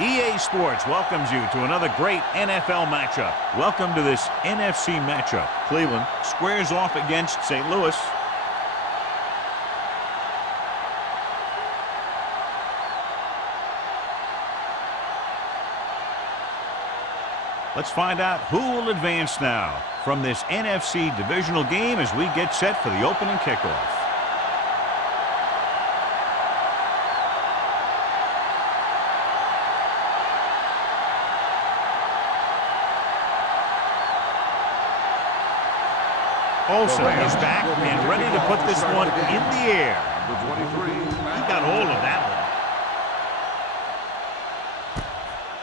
EA Sports welcomes you to another great NFL matchup. Welcome to this NFC matchup. Cleveland squares off against St. Louis. Let's find out who will advance now from this NFC divisional game as we get set for the opening kickoff. Olsen is back and ready to put this one in the air. Number 23. He got hold of that one.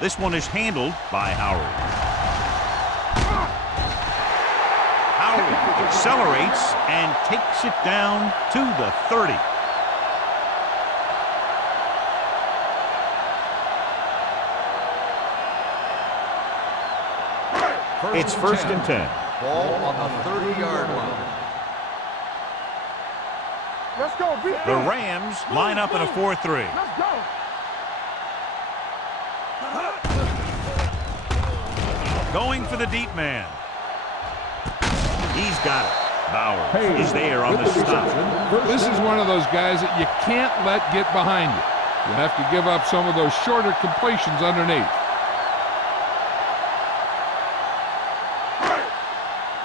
This one is handled by Howard. Howard accelerates and takes it down to the 30. It's first and 10. Ball on the 30-yard line. Let's go. The Rams line up in a 4-3. Let's go. Going for the deep man. He's got it. Bauer is there on the stop. This is one of those guys that you can't let get behind you. You have to give up some of those shorter completions underneath.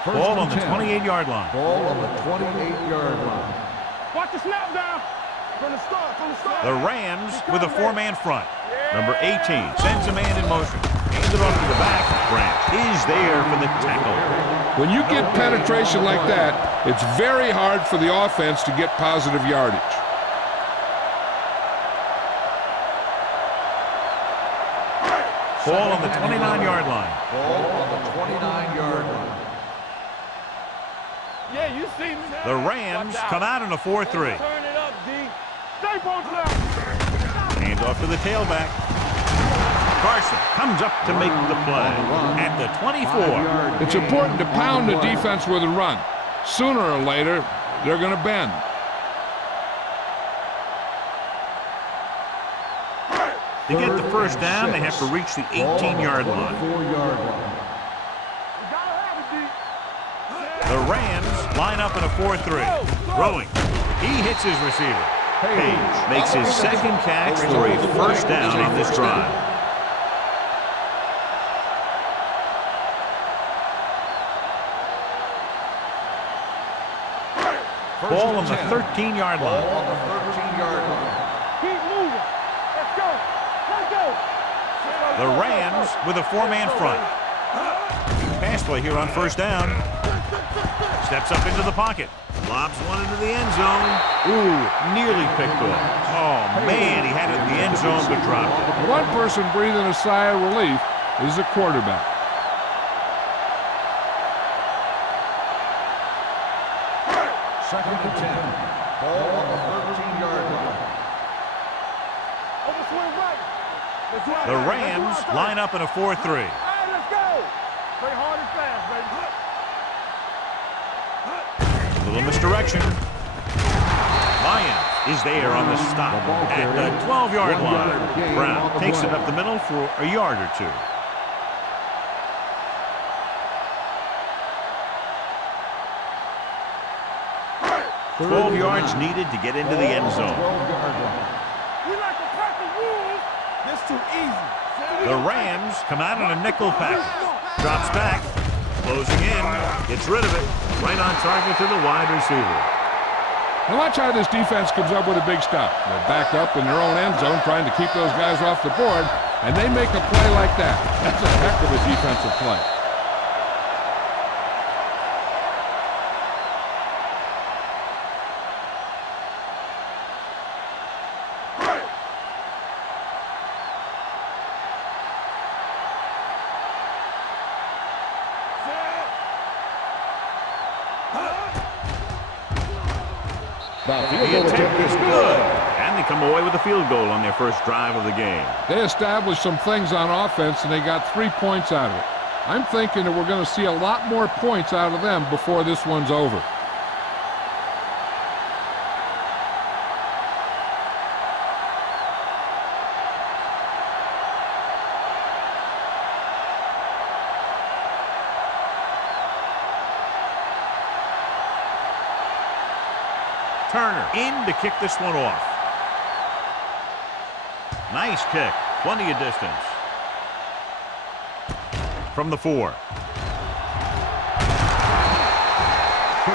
Ball on the 28-yard line. Ball on the 28-yard line. Watch the snap down. From the start. The Rams with a four-man front. Number 18 sends a man in motion. Hands it off to the back. Branch is there for the tackle. When you get penetration like that, it's very hard for the offense to get positive yardage. Ball on the 29-yard line. Ball on the 29-yard line. Yeah, you see me. The Rams come out in a 4-3. Turn it up, D. Stay posted up. Hand off to the tailback. Carson comes up to make the play at the 24. It's important to pound the defense with a run. Sooner or later, they're going to bend. To get the first down, they have to reach the 18-yard line. The Rams line up in a 4-3. Throwing. He hits his receiver. Page makes his second catch for a first down on this drive. Ball on the 13-yard line. Ball on the 13-yard line. Keep moving. Let's go. Let's go. The Rams with a four-man front. Pass play here on first down. Steps up into the pocket. Lobs one into the end zone. Ooh, nearly picked off. Oh, man, he had it in the end zone but dropped it. One person breathing a sigh of relief is the quarterback. Second and 10. Ball on the 13-yard line. Overswing right. Let's ride. The Rams line up in a 4-3. All right, let's go. Play hard and fast, baby. A little misdirection. Lyons is there on the stop at the 12-yard line. Brown takes it up the middle for a yard or two. Third 12 yards needed to get into the end zone. We like the perfect rules. This too easy. The Rams come out in a nickel pack. Drops back. Closing in. Gets rid of it. Right on target to the wide receiver. Now watch how this defense comes up with a big stop. They're backed up in their own end zone trying to keep those guys off the board, and they make a play like that. That's a heck of a defensive play. The attempt is good. And they come away with a field goal on their first drive of the game. They established some things on offense, and they got 3 points out of it. I'm thinking that we're going to see a lot more points out of them before this one's over. Turner in to kick this one off. Nice kick. Plenty of distance. From the 4.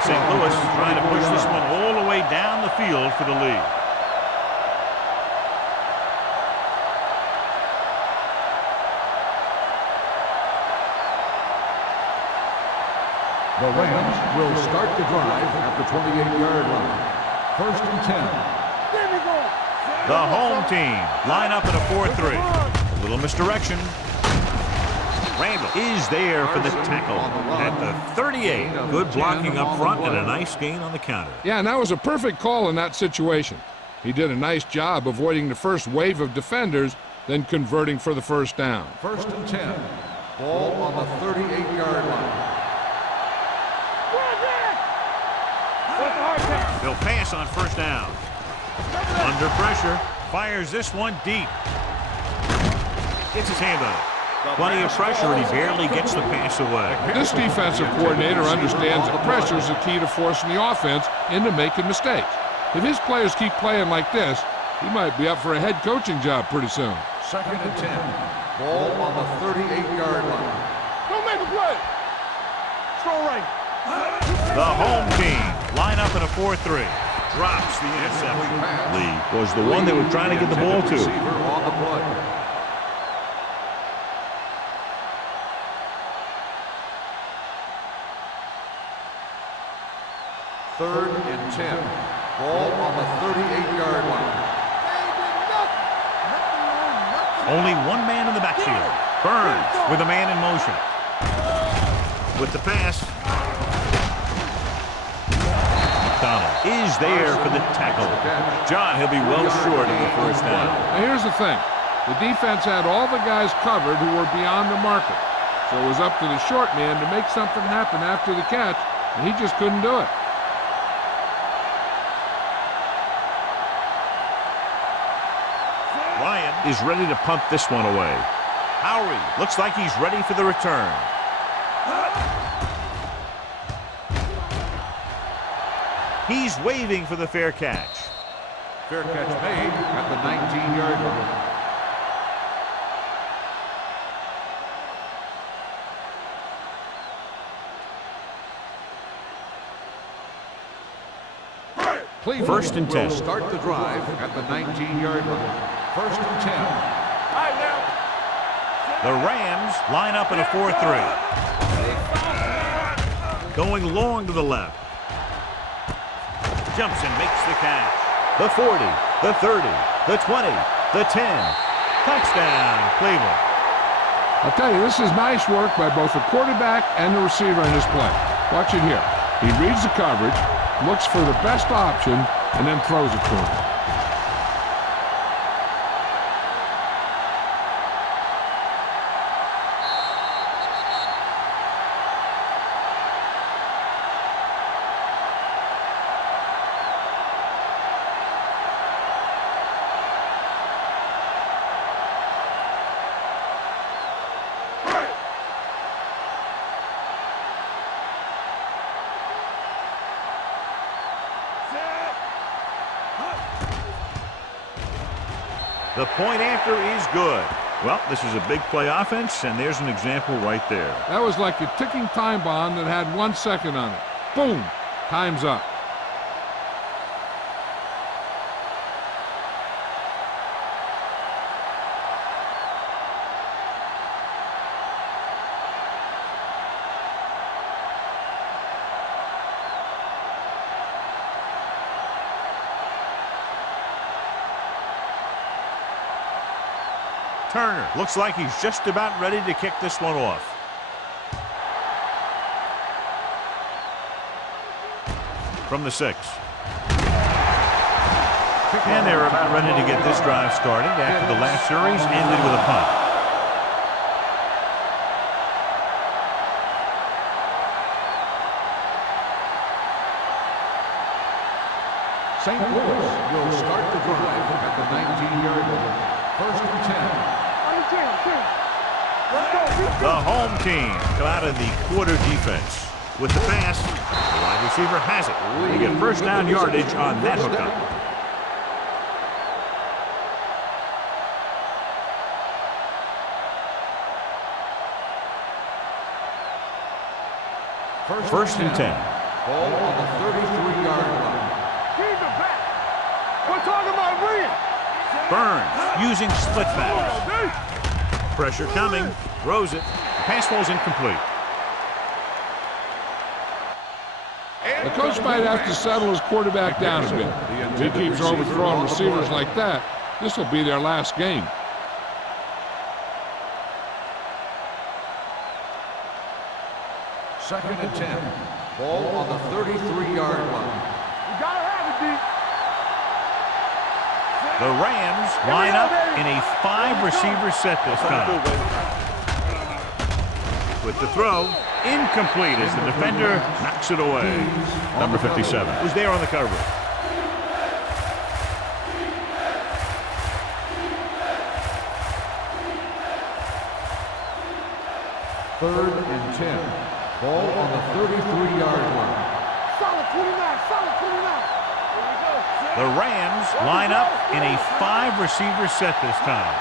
St. Louis trying to push this one all the way down the field for the lead. The Rams will start the drive at the 28-yard line. 1st and 10. There we go. The home team line up in a 4-3. A little misdirection. Randall is there for the tackle at the 38. Good blocking up front and a nice gain on the counter. Yeah, and that was a perfect call in that situation. He did a nice job avoiding the first wave of defenders, then converting for the first down. 1st and 10. Ball on the 38-yard line. He'll pass on first down. Under pressure. Fires this one deep. Gets his hand on it. Plenty of pressure, and he barely gets the pass away. This defensive coordinator understands that pressure is the key to forcing the offense into making mistakes. If his players keep playing like this, he might be up for a head coaching job pretty soon. 2nd and 10. Ball on the 38-yard line. Don't make a play. Throw right. The home team line up in a 4-3. Drops the interception. Lee was the one they were trying to get the ball to. Receiver on the play. Third and 10. Ball on the 38-yard line. Only one man in the backfield. Burns with a man in motion. With the pass. McDonald is there for the tackle. John, he'll be well short of the first down. Now here's the thing. The defense had all the guys covered who were beyond the marker. So it was up to the short man to make something happen after the catch, and he just couldn't do it. Ryan is ready to punt this one away. Howery looks like he's ready for the return. He's waving for the fair catch. Fair catch made at the 19-yard line. Cleveland 1st and 10. will start the drive at the 19-yard line. 1st and 10. The Rams line up in a 4-3. Going long to the left. Jumps and makes the catch. The 40, the 30, the 20, the 10. Touchdown, Cleveland. I'll tell you, this is nice work by both the quarterback and the receiver in this play. Watch it here. He reads the coverage, looks for the best option, and then throws it to him. The point after is good. Well, this is a big play offense, and there's an example right there. That was like a ticking time bomb that had 1 second on it. Boom! Time's up. Turner looks like he's just about ready to kick this one off. From the 6. And they're about ready to get this drive started after the last series ended with a punt. St. Louis will start the drive at the 19-yard line. 1st and 10. The home team come out of the quarter defense. with the pass. The wide receiver has it. They get first down yardage on that hookup. First and 10. Ball on the 33-yard line. Keep it back. We're talking about Rhea. Burns using split pass. Pressure coming. Throws it. The pass falls incomplete. The coach might have to settle his quarterback down a bit. If he keeps overthrowing receivers like that, this will be their last game. Second and 10. Ball on the 33-yard line. You gotta have it, D. The Rams line up in a 5-receiver set this time. With the throw, incomplete as the defender knocks it away. Number 57 was there on the coverage. Third and 10. Ball on the 33-yard line. Solid 29, solid 29. The Rams line up in a 5-receiver set this time.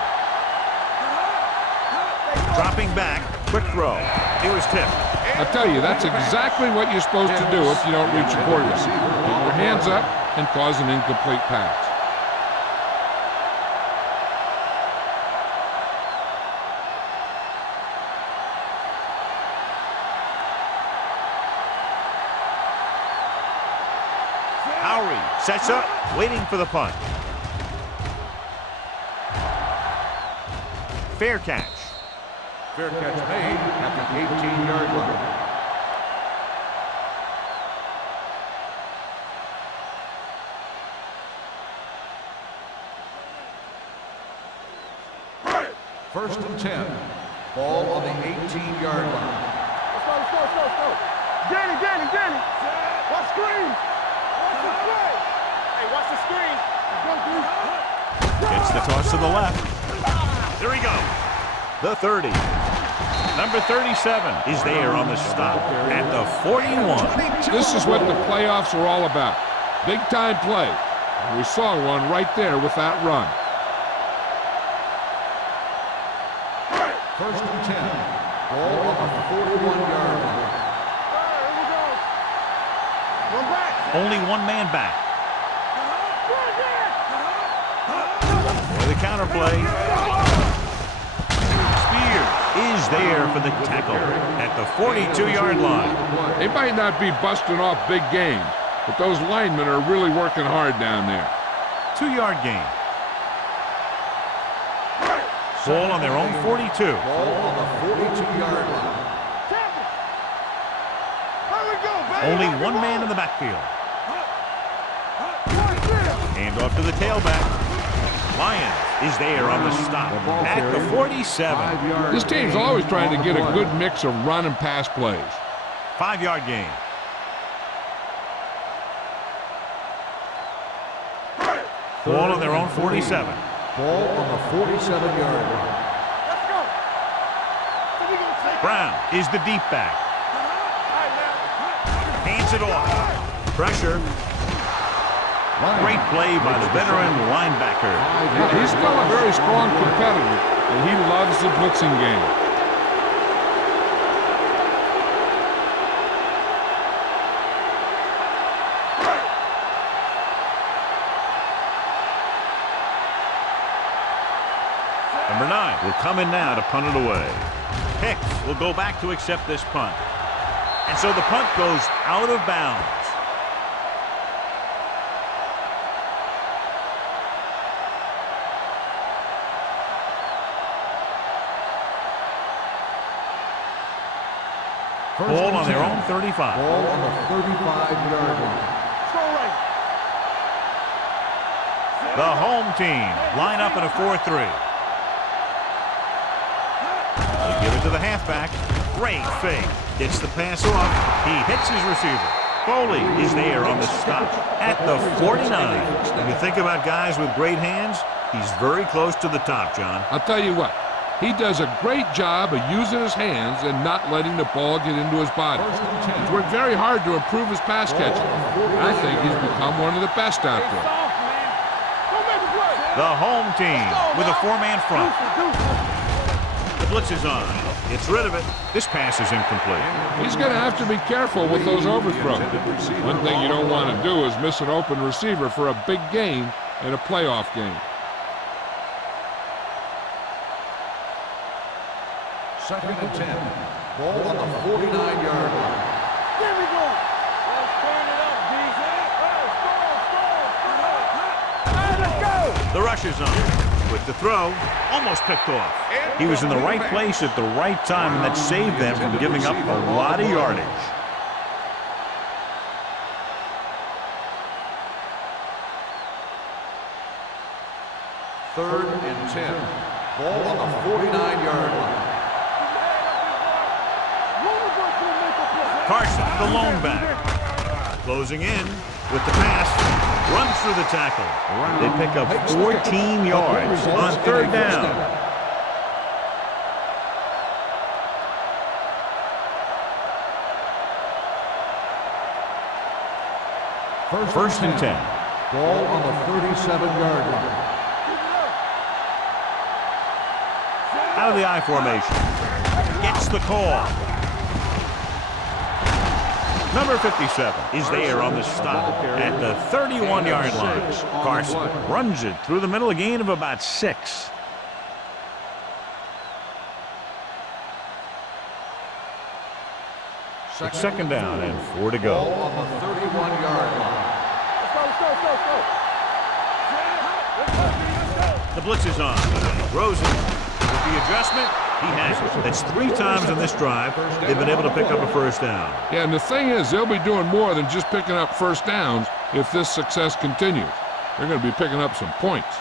Dropping back, quick throw. It was tipped. I tell you, that's exactly what you're supposed to do if you don't reach your quarterback. Get your hands up and cause an incomplete pass. Sets up, waiting for the punt. Fair catch. Fair catch made at the 18-yard line. First and 10. Ball on the 18-yard line. Let's go. Danny. Watch screen. Hey, watch the screen. Gets the toss to the left. There we go. The 30. Number 37 is there on the stop at the 41. This is what the playoffs are all about. Big-time play. And we saw one right there with that run. First and 10. Ball on the 41-yard line. Here we go. One back. Only one man back. For the counterplay. Spear is there for the tackle at the 42-yard line. They might not be busting off big games, but those linemen are really working hard down there. 2-yard gain. Ball on their own 42. Ball on the 42-yard line. Only one man in the backfield. Hand off to the tailback. Lyons is there on the stop at the 47. This team's always trying to get a good mix of run and pass plays. 5-yard gain. Ball on their own 47. Ball on the 47-yard line. Let's go. Brown is the deep back. Hands it off. Pressure. Great play by the veteran linebacker. Yeah, he's still a very strong competitor, and he loves the blitzing game. Number 9 will come in now to punt it away. Hicks will go back to accept this punt. And so the punt goes out of bounds. Ball on their own 35. Ball on the 35-yard line. The home team line up in a 4-3. They give it to the halfback. Great fake. Gets the pass off. He hits his receiver. Foley is there on the stop at the 49. When you think about guys with great hands, he's very close to the top, John. I'll tell you what, He does a great job of using his hands and not letting the ball get into his body. He's worked very hard to improve his pass catching. I think he's become one of the best out there. The home team with a four-man front. The blitz is on. Gets rid of it. This pass is incomplete. He's going to have to be careful with those overthrows. One thing you don't want to do is miss an open receiver for a big gain in a playoff game. Second and 10. Ball on the 49-yard line. There we go. Let's turn it up, DJ. Let's go. The rush is on. With the throw, almost picked off. He was in the right place at the right time, and that saved them from giving up a lot of yardage. Third and 10. Ball on the 49-yard line. Carson, the lone back. Closing in with the pass. Runs through the tackle. They pick up 14 yards on third down. First and 10. Ball on the 37-yard line. Out of the I formation. Gets the call. Number 57 is there on the stop at the 31-yard line. Carson runs it through the middle, a gain of about 6. Second down and 4 to go. Ball on the 31-yard line. The blitz is on. Rosen with the adjustment. He has it. That's 3 times in this drive they've been able to pick up a first down. Yeah, and the thing is, they'll be doing more than just picking up first downs if this success continues. They're going to be picking up some points.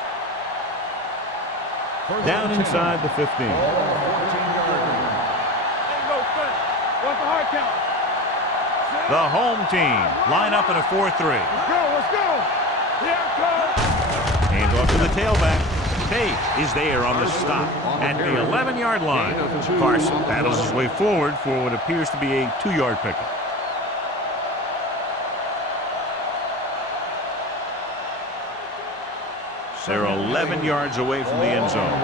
Down inside the 15. The home team line up in a 4-3. Let's go. Here it comes. Hand off to the tailback. Page is there on the stop at the 11-yard line. Carson battles his way forward for what appears to be a 2-yard pickup. They're 11 yards away from the end zone.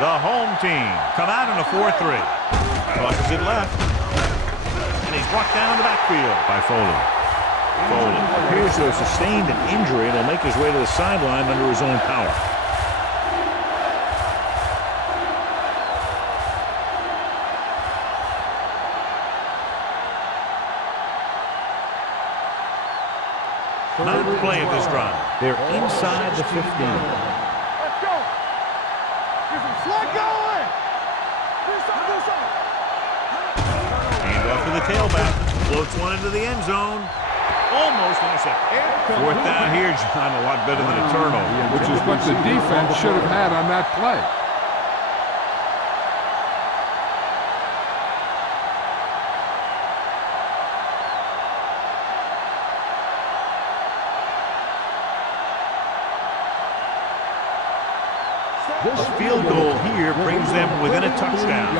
The home team come out in a 4-3. Crosses it left. And he's brought down in the backfield by Foley. Foley appears to have sustained an injury and will make his way to the sideline under his own power. Ninth play of this drive. They're inside the 15. Let's go. Get some slack going. Do something. Hand off to the tailback. Floats one into the end zone. Almost intercepted. Fourth down here, John, a lot better than a turnover. Which is what the defense should have had on that play. This field goal here brings them within a touchdown.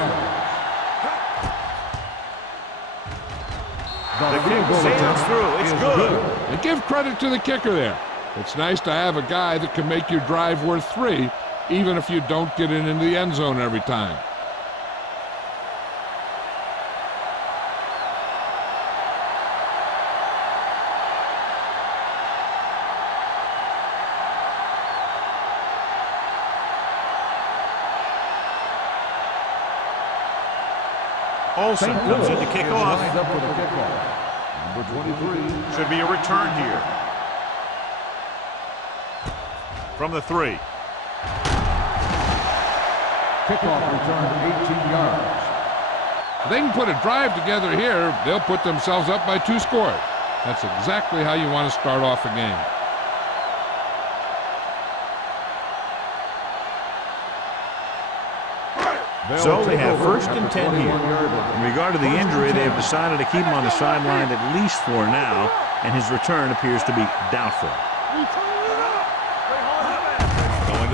The kick sails through. It's good. And give credit to the kicker there. It's nice to have a guy that can make your drive worth 3, even if you don't get it into the end zone every time. Olsen comes in to kick off. Up for the kickoff. Number 23. Should be a return here. From the 3. Kickoff return 18 yards. If they can put a drive together here, they'll put themselves up by 2 scores. That's exactly how you want to start off a game. So they have first and 10 here. In regard to the injury, they have decided to keep him on the sideline at least for now, and his return appears to be doubtful.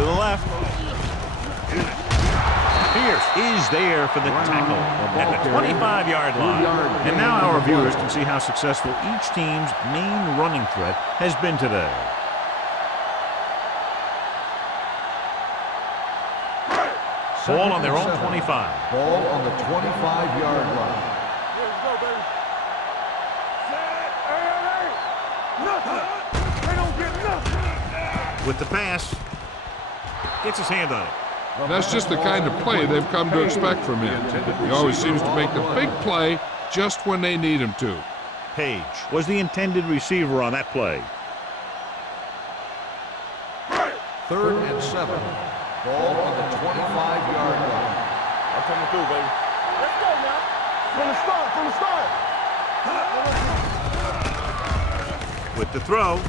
to the left. Pierce is there for the tackle at the 25-yard line. And now our viewers can see how successful each team's main running threat has been today. Ball on their own 25. Ball on the 25-yard line. Let's go, baby. Nothing. They don't get nothing. With the pass, gets his hand on it. That's just the kind of play they've come to expect from him. He always seems to make the big play just when they need him to. Page was the intended receiver on that play. 3rd and 7. Ball on the 25-yard line. I'm coming through, baby. Let's go now. From the start. With the throw,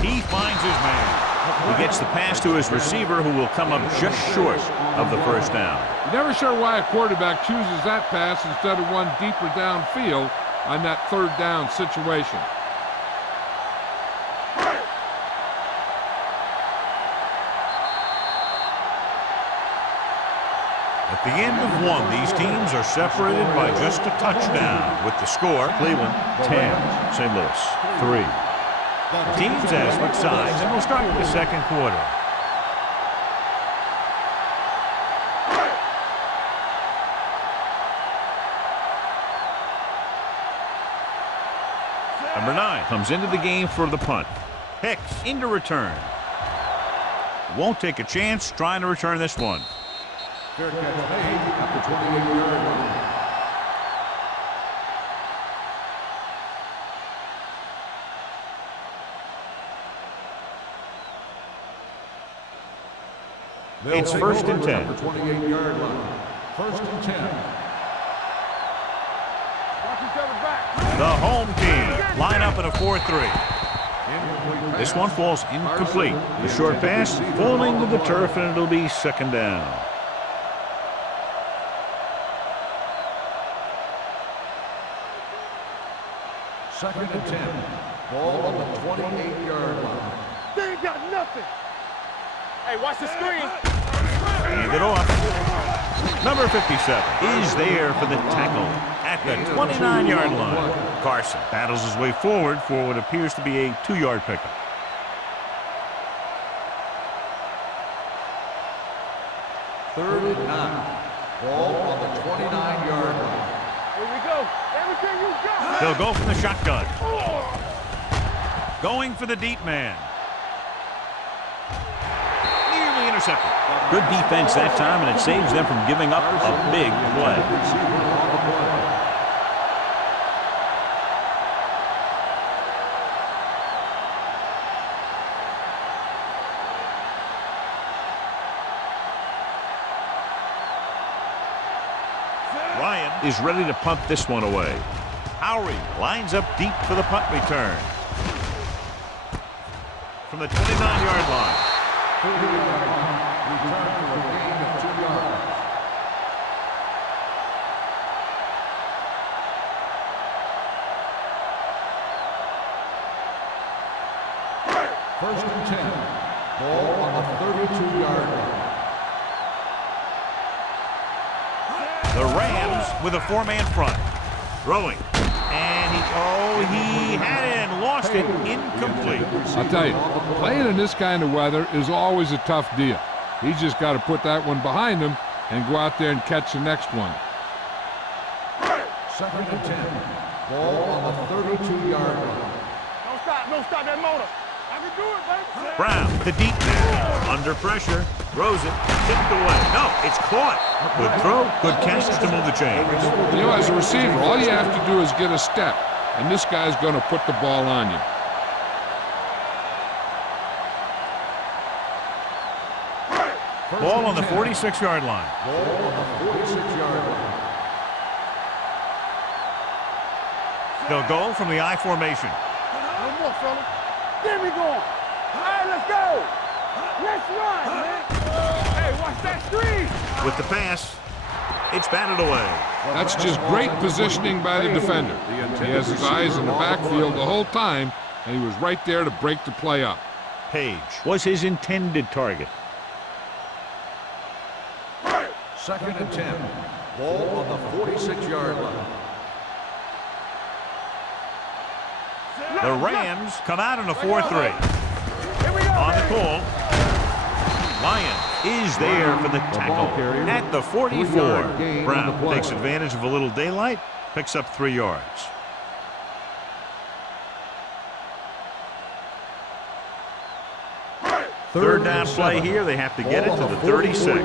he finds his man. He gets the pass to his receiver, who will come up just short of the first down. You're never sure why a quarterback chooses that pass instead of one deeper downfield on that 3rd down situation. At the end of one, these teams are separated by just a touchdown. With the score, Cleveland 10, St. Louis 3. The teams have switched sides, and we'll start the second quarter. Number 9 comes into the game for the punt. Hicks into return. Won't take a chance trying to return this one. Fair catch made at the 28-yard line. It's 1st and 10. 28-yard line. 1st and 10. Watch each other back. The home team line up in a 4-3. This one falls incomplete. The short pass falling to the turf, and it'll be 2nd down. Second and 10. Ball on the 28-yard line. They ain't got nothing. Hey, watch the screen. Hand it off. Number 57 is there for the tackle at the 29-yard line. Carson battles his way forward for what appears to be a 2-yard pickup. Third and 9. Ball on the 29-yard line. Here we go. Everything you got. They'll go from the shotgun. Going for the deep man. Nearly intercepted. Good defense that time, and it saves them from giving up a big play. Ryan is ready to punt this one away. Howery lines up deep for the punt return. From the 29-yard line. Return for a gain of 2 yards. First and 10. Ball on the 32-yard line. The Rams with a 4-man front. Throwing. And he had it and lost it. Incomplete. I'll tell you, playing in this kind of weather is always a tough deal. He's just got to put that one behind him and go out there and catch the next one. Second and 10. Ball on the 32-yard line. Don't stop that motor. I can do it, baby. Brown, the deep man, under pressure, throws it, tipped away. No, it's caught. Good throw, good catch to move the chains. You know, as a receiver, all you have to do is get a step, and this guy's going to put the ball on you. Ball on the 46-yard line. Ball on the 46-yard line. They'll go from the I formation. No more, fella. Get me going. All right, let's go. Let's run, man. Hey, watch that screen. With the pass, it's batted away. That's just great positioning by the defender. He has his eyes in the backfield the whole time, and he was right there to break the play up. Page was his intended target. 2nd and 10. Ball on the 46-yard line. The Rams come out in a 4-3. On the call. Lions is there for the tackle at the 44. Brown takes advantage of a little daylight, picks up 3 yards. Third down play here. They have to get it to the 36.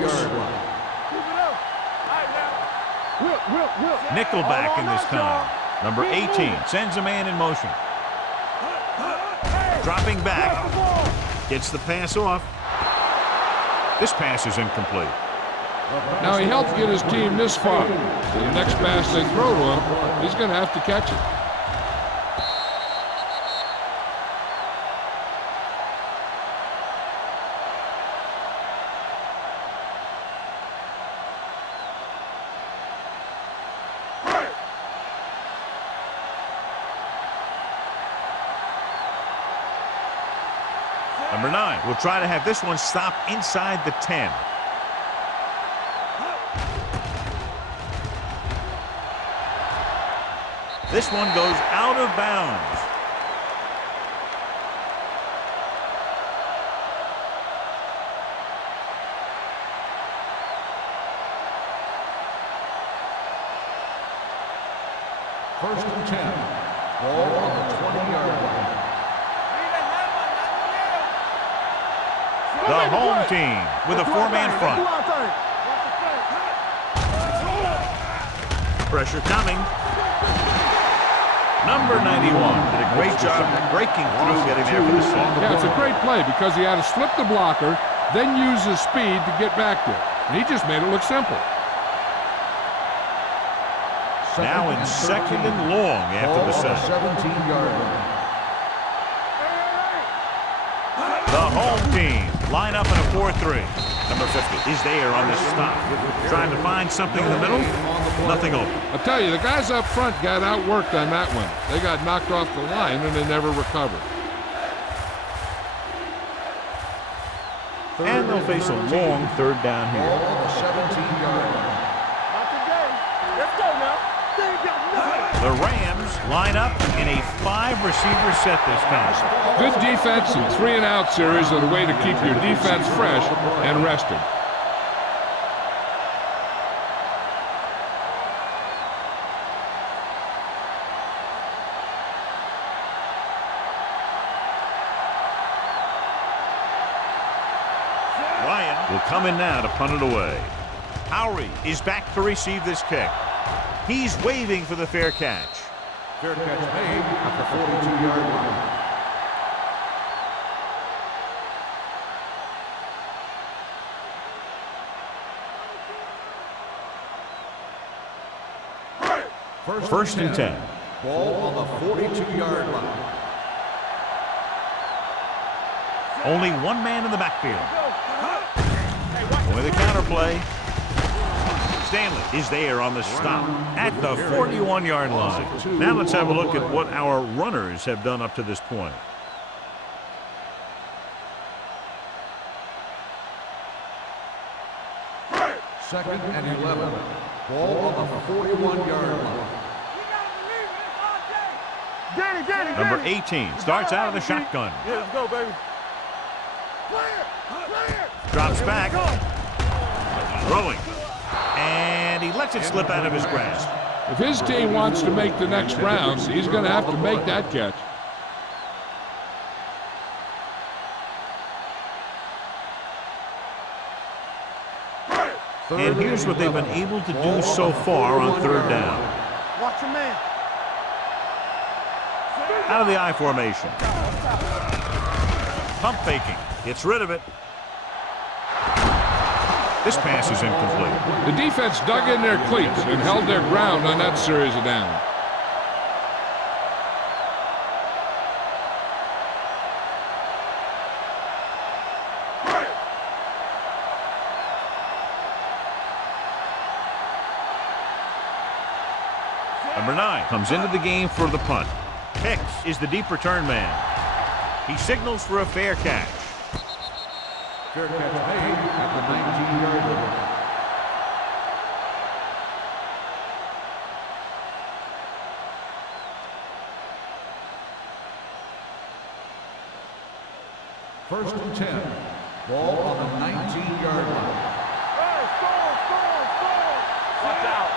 Nickelback in this time. Number 18 sends a man in motion. Dropping back. Gets the pass off. This pass is incomplete. Now he helped get his team this far. So the next pass they throw to him, he's going to have to catch it. Number 9 will try to have this one stop inside the 10. This one goes out of bounds. First and 10. Ball on the 20-yard line. The home team with a 4-man front. Pressure coming. Number 91 did a great job breaking through, getting there for the sack. Yeah, it's a great play because he had to slip the blocker, then use his speed to get back there. And he just made it look simple. Now in 2nd and long after the sack. 17-yard line. The home team line up in a 4-3. Number 50 is there on this stop. Trying to find something in the middle. Nothing open. I'll tell you, the guys up front got outworked on that one. They got knocked off the line and they never recovered. And they'll face a long 3rd down here. Ball on the 17-yard line. Let's go now. The Rams line up in a 5-receiver set this time. Good defense and 3-and-out series are the way to keep your defense fresh and rested. Ryan will come in now to punt it away. Howery is back to receive this kick. He's waving for the fair catch. Fair catch made at the 42-yard line. First and 10. Ball on the 42-yard line. Only one man in the backfield. With a counterplay. Stanley is there on the stop at the 41-yard line. Now let's have a look at what our runners have done up to this point. Second and 11. Ball on the 41-yard line. Number 18 starts out of the shotgun. Yeah, let's go, baby. Drops back. Throwing. And he lets it slip out of his grasp. If his team wants to make the next round, he's going to have to make that catch. And here's what they've been able to do so far on 3rd down. Watch your man. Out of the I formation. Pump faking. Gets rid of it. This pass is incomplete. The defense dug in their cleats and held their ground on that series of downs. Number 9 comes into the game for the punt. Hicks is the deep return man. He signals for a fair catch. Fair catch made at the 19-yard line. First and 10. Ball on the 19-yard line. Hey, score! Watch out.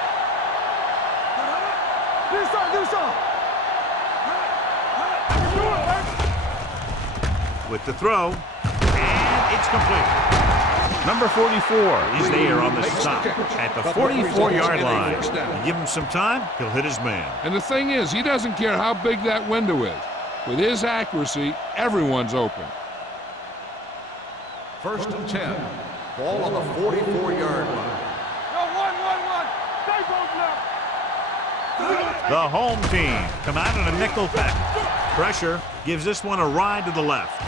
Do something. Do it, man. With the throw, and it's complete. Number 44 is there on the stop at the 44-yard line. Give him some time, he'll hit his man. And the thing is, he doesn't care how big that window is. With his accuracy, everyone's open. First and 10. Ball on the 44-yard line. Yo, one. Stay close now. The home team come out in a nickel pack. Pressure gives this one a ride to the left.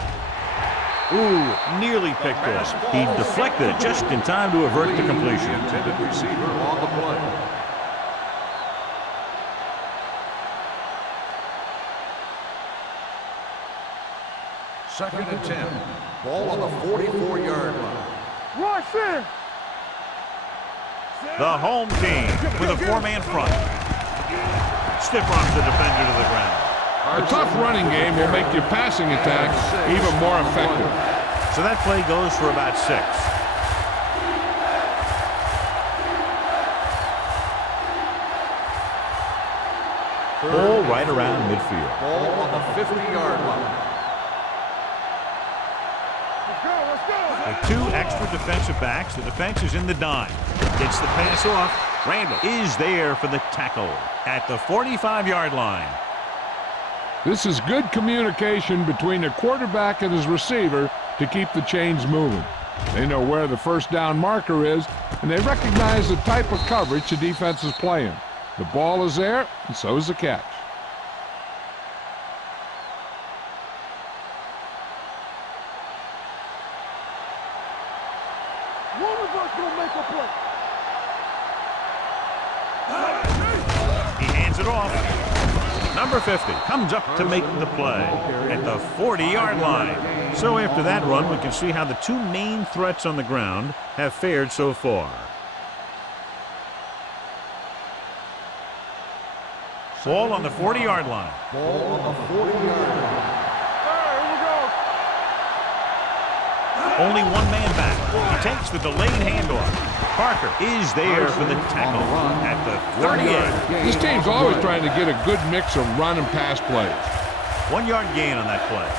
Ooh, nearly picked off. He deflected it just in time to avert the completion. The intended receiver on the play. Second and 10. Ball on the 44-yard line. Rush in. The home team with a four-man front. Stiff arms the defender to the ground. A tough running game will make your passing attack even more effective. So that play goes for about 6. Ball right around midfield. Ball on the 50-yard line. Let's go. With 2 extra defensive backs, the defense is in the dime. Gets the pass off. Randall is there for the tackle at the 45-yard line. This is good communication between the quarterback and his receiver to keep the chains moving. They know where the first down marker is, and they recognize the type of coverage the defense is playing. The ball is there, and so is the catch. One of us gonna make a play. He hands it off. Number 50 comes up to make the play at the 40-yard line. So after that run, we can see how the 2 main threats on the ground have fared so far. Ball on the 40-yard line. Ball on the 40-yard line. Here we go. Only 1 man back. He takes the delayed handoff. Parker is there for the tackle at the 38. This team's always trying to get a good mix of run and pass plays. 1-yard gain on that play.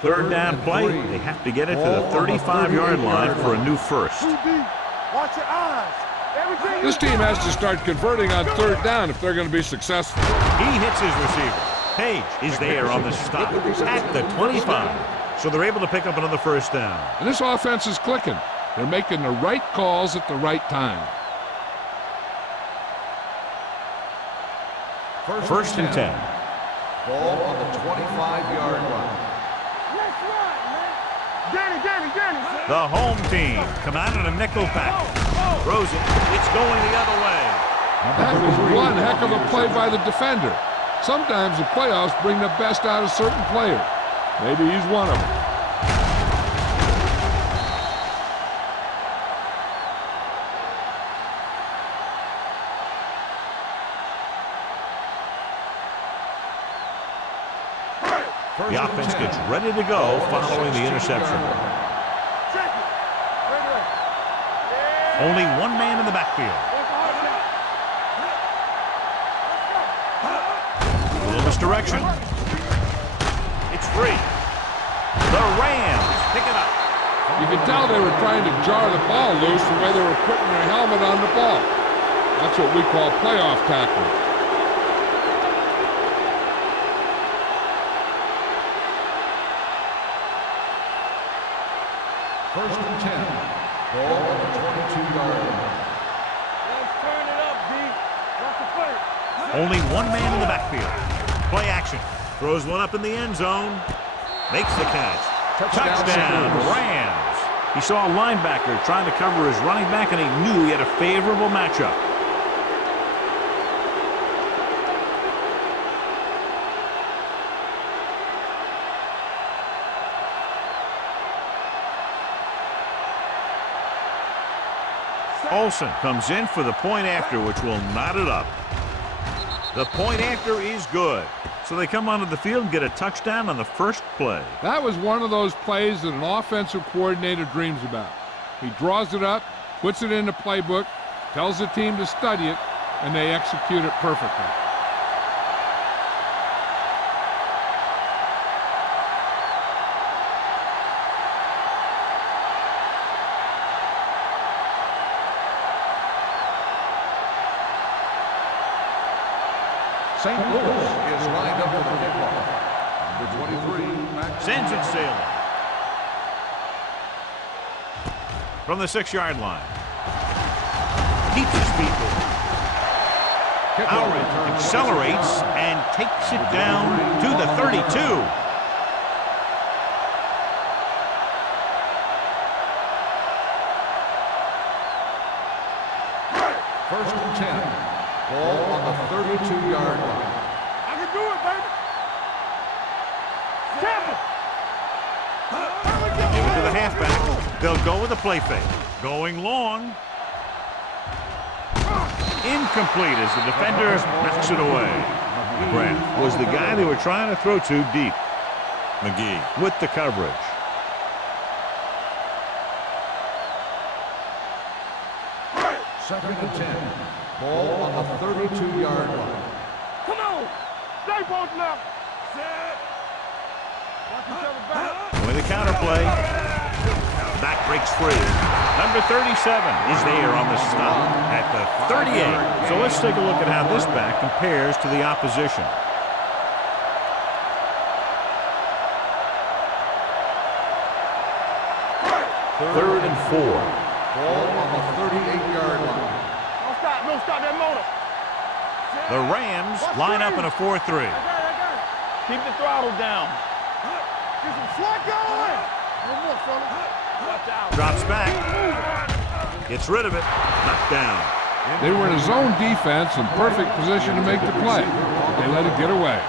Third down play. They have to get it to the 35-yard line for a new first. Watch your eyes. Everything. This team has to start converting on third down if they're going to be successful. He hits his receiver. Page is there on the stop at the 25. So they're able to pick up another first down. And this offense is clicking. They're making the right calls at the right time. First and 10. Ball on the 25-yard line. Let's run, man. Danny. The home team come out in a nickel pack. Throws it. It's going the other way. That was one heck of a play by the defender. Sometimes the playoffs bring the best out of certain players. Maybe he's one of them. The offense gets ready to go following the interception. Check it. Right. Only 1 man in the backfield. A little misdirection. It's free. The Rams pick it up. You can tell they were trying to jar the ball loose the way they were putting their helmet on the ball. That's what we call playoff tackling. First and 10. Ball on the 22-yard line. Let's turn it up, D. What's the play? Only 1 man in the backfield. Play action. Throws one up in the end zone. Makes the catch. Touchdown, Rams. He saw a linebacker trying to cover his running back, and he knew he had a favorable matchup. Olsen comes in for the point after, which will knot it up. The point after is good. So they come onto the field and get a touchdown on the first play. That was one of those plays that an offensive coordinator dreams about. He draws it up, puts it in the playbook, tells the team to study it, and they execute it perfectly. St. Louis is lined up for the kickoff. Number 23, Sends it sailing. From the 6-yard line. Keeps his feet moving. Howard accelerates and takes it down to the 32. First and 10. Ball on the 32-yard line. I can do it, baby. Give it to the halfback. They'll go with a play fake. Going long. Incomplete as the defender knocks it away. McGrath was the guy they were trying to throw to deep. McGee with the coverage. Second and 10. Ball on the 32-yard line. Come on. Stay both left. Set. Watch each other back. With the counter play. Back breaks free. Number 37 is there on the stop at the 38. So let's take a look at how this back compares to the opposition. Third and 4. Ball on the 38-yard line. Don't stop that motor. The Rams line up in a 4-3. Keep the throttle down. Get some slack going. No more, fella. Watch out. Drops back. Gets rid of it. Knocked down. They were in a zone defense in perfect position to make the play. They let it get away.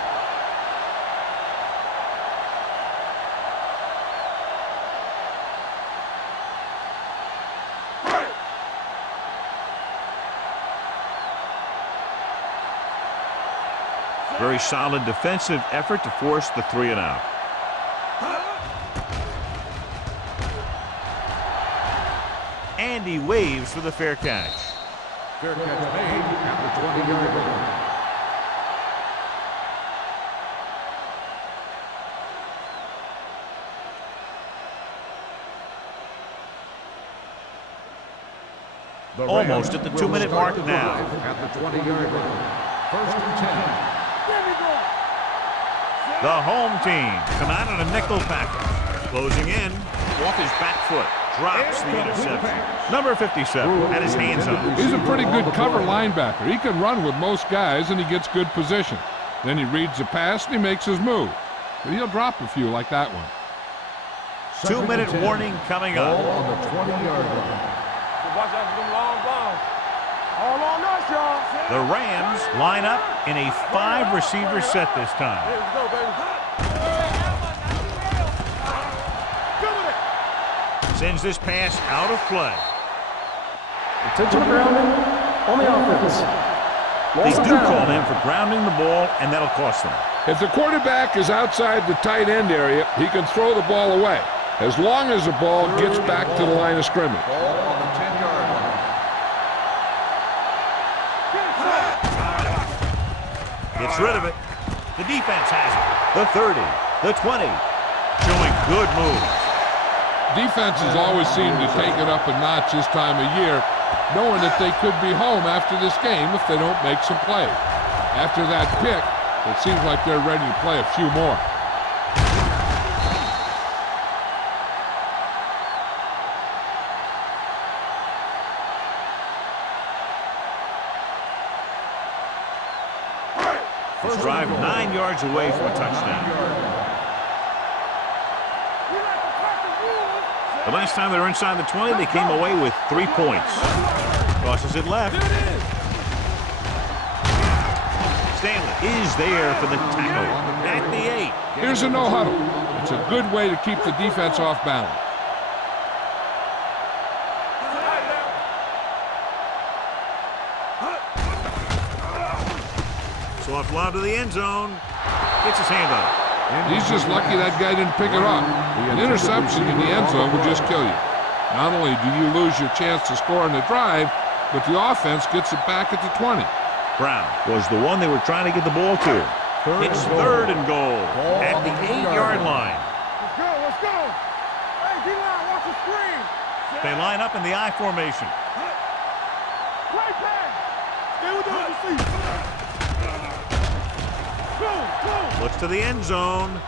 Very solid defensive effort to force the 3 and out. And he waves for the fair catch. Fair catch made at the 20-yard line. Almost at the 2-minute mark now. At the 20-yard line. First and 10. The home team come out on a nickel package. Closing in off his back foot. Drops the interception. Number 57 had his hands on. He's a pretty good cover linebacker. He can run with most guys, and he gets good position. Then he reads the pass, and he makes his move. But he'll drop a few like that one. 2-minute warning coming up. Ball on the 20-yard line. Watch out for them long balls. All on us, y'all. The Rams line up in a 5-receiver set this time. Here we go, baby. Good with it. Sends this pass out of play. Intentional grounding on the offense. They Loss of do down. call him for grounding the ball, and that'll cost them. If the quarterback is outside the tight end area, he can throw the ball away, as long as the ball gets back to the line of scrimmage. Ball on the 10-yard line. Gets rid of it. The defense has it. The 30, the 20, showing good moves. Defenses always seem to take it up a notch this time of year, knowing that they could be home after this game if they don't make some plays. After that pick, it seems like they're ready to play a few more. This drive 9 yards away from a touchdown. The last time they were inside the 20, they came away with 3 points. Tosses it left. Stanley is there for the tackle at the 8. Here's a no huddle. It's a good way to keep the defense off balance. lob to the end zone. Gets his hand on it. He's just lucky that guy didn't pick it up. An interception in the end zone would just kill you. Not only do you lose your chance to score on the drive, but the offense gets it back at the 20. Brown was the one they were trying to get the ball to. It's third and goal at the 8-yard line. Let's go, let's go. Hey, D-line, watch the screen. They line up in the I formation. Play pass. Stay with the receiver. Go. Looks to the end zone.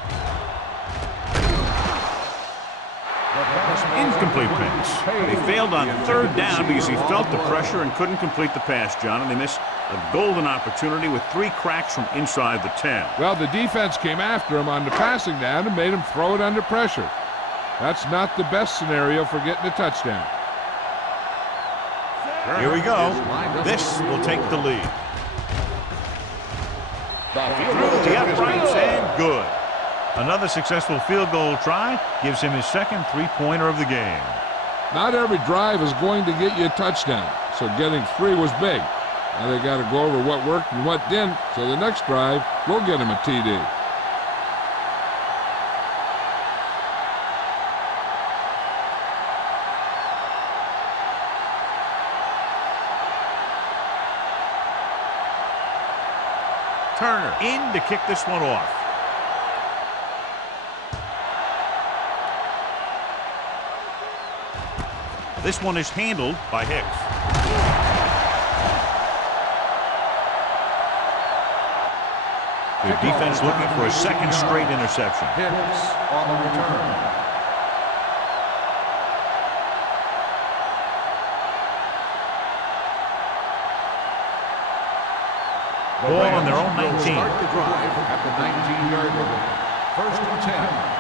Incomplete pass. They failed on third down because he felt the pressure and couldn't complete the pass, John, and they missed a golden opportunity with 3 cracks from inside the 10. Well, the defense came after him on the passing down and made him throw it under pressure. That's not the best scenario for getting a touchdown. Here we go. This will take the lead. Through the uprights and good. Another successful field goal try gives him his second 3-pointer of the game. Not every drive is going to get you a touchdown, so getting 3 was big. Now they got to go over what worked and what didn't, so the next drive will get him a TD. Turner in to kick this one off. This one is handled by Hicks. The defense looking for a second straight interception. Hicks on the return. Ball on their own 19. Start the drive at the 19-yard line. First and 10.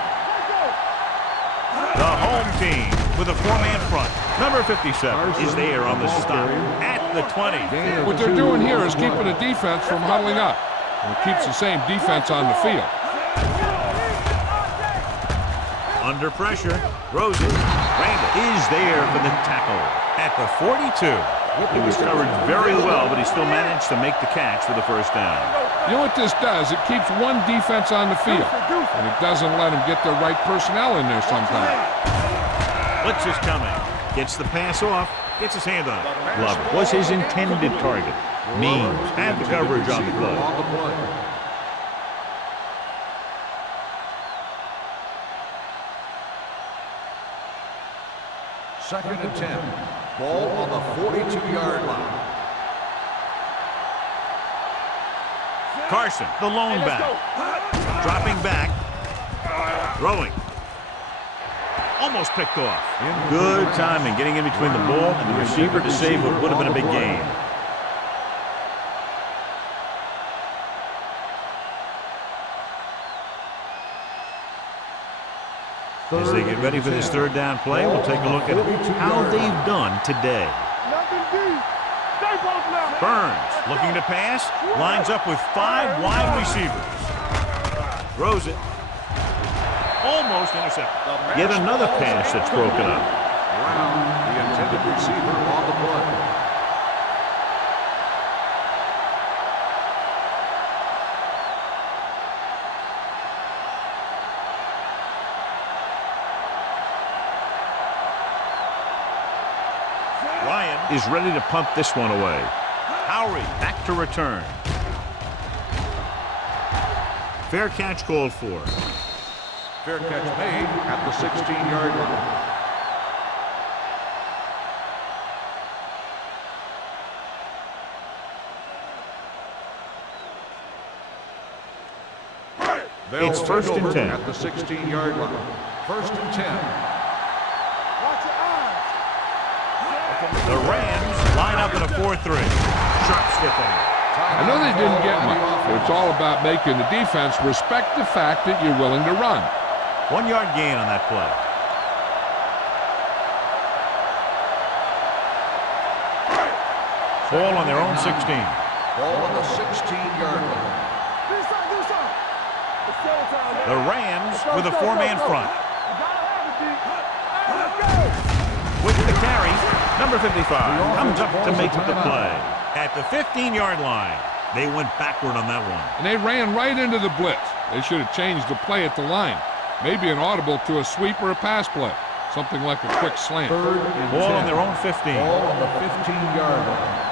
The home team with a 4-man front. Number 57 is there on the stop at the 20. What they're doing here is keeping the defense from huddling up. And it keeps the same defense on the field. Under pressure, Rosen. Randall is there for the tackle at the 42. He was covered very well, but he still managed to make the catch for the first down. You know what this does? It keeps one defense on the field, and it doesn't let them get the right personnel in there sometimes. Blitz is coming. Gets the pass off. Gets his hand on it. Glover was his intended target. Means had the coverage on the play. Second and 10. Ball on the 42-yard line. Carson, the lone back. Dropping back. Throwing. Almost picked off. Good timing, getting in between the ball and the receiver to save what would have been a big gain. As they get ready for this third down play, we'll take a look at how they've done today. Burns looking to pass, lines up with 5 wide receivers. Throws it. Almost intercepted. Yet another pass that's broken up. Brown, the intended receiver, on the play. Ryan is ready to punt this one away. Howry back to return. Fair catch called for. Fair catch made at the 16-yard line. It's first and 10. At the 16-yard line. First and 10. The Rams line up in a 4-3. Sharp stiff end. I know they didn't get much, but it's all about making the defense respect the fact that you're willing to run. 1-yard gain on that play. Ball on their own 16. Ball on the 16-yard line. The Rams with a 4-man front. With the carry, number 55 comes up to make the play at the 15-yard line. They went backward on that one. And they ran right into the blitz. They should have changed the play at the line. Maybe an audible to a sweep or a pass play. Something like a quick slant. Third and Ball 10. on their own 15. Ball on the 15-yard line.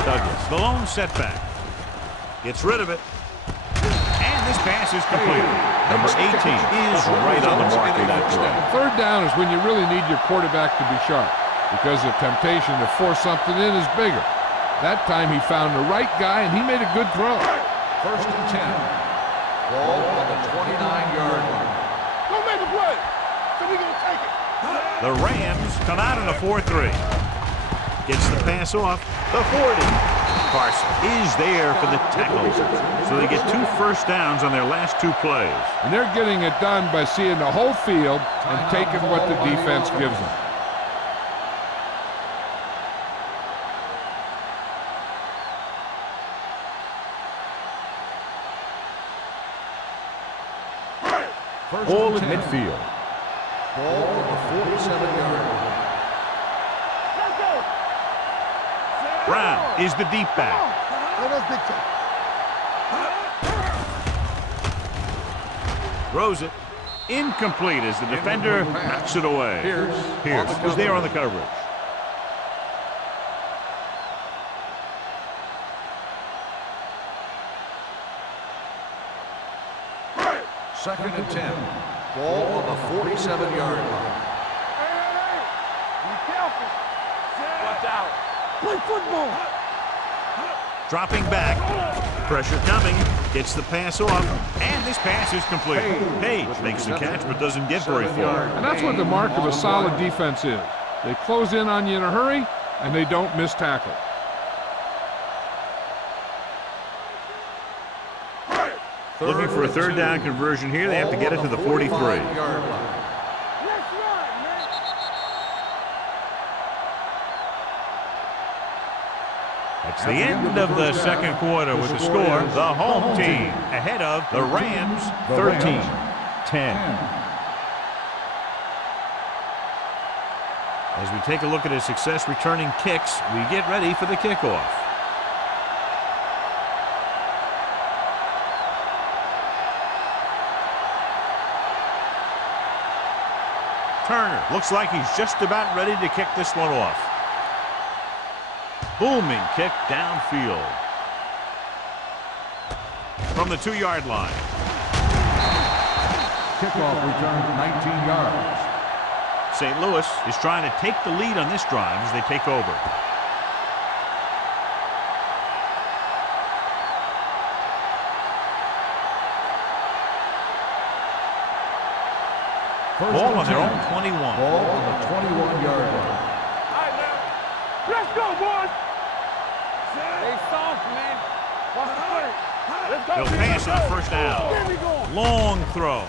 Douglas, the lone setback. Gets rid of it. And this pass is completed. Number 18 is right on the mark of that throw. Third down is when you really need your quarterback to be sharp, because the temptation to force something in is bigger. That time he found the right guy and he made a good throw. First and 10. Ball on the 29-yard line. Don't make a play. So we gonna take it. The Rams come out in a 4-3. Gets the pass off. The 40. Carson is there for the tackle. So they get 2 first downs on their last 2 plays. And they're getting it done by seeing the whole field and taking what the defense gives them. Ball at midfield. Ball on the 47-yard line. Brown is the deep back. Let us dictate. Throws it. Incomplete as the defender knocks it away. Pierce is there on the coverage. Second and 10. Ball on the 47-yard line. Hey, be careful. Watch out. Play football. Dropping back. Pressure coming. Gets the pass off. And this pass is complete. Page makes the catch but doesn't get very far. And that's what the mark of a solid defense is. They close in on you in a hurry, and they don't miss tackle. Looking for a third down conversion here. They have to get it to the 43. Let's run, man. That's the end of the second quarter with the score. The home team ahead of the Rams 13-10. As we take a look at his success returning kicks, we get ready for the kickoff. Turner looks like he's just about ready to kick this one off. Booming kick downfield. From the 2-yard line. Kickoff return 19 yards. St. Louis is trying to take the lead on this drive as they take over. Ball on their own 21. Ball on the 21-yard line. All right, now. Let's go, boys. Stay soft, man. Watch the play. Let's go. They'll pass on first down. Get me going. Long throw.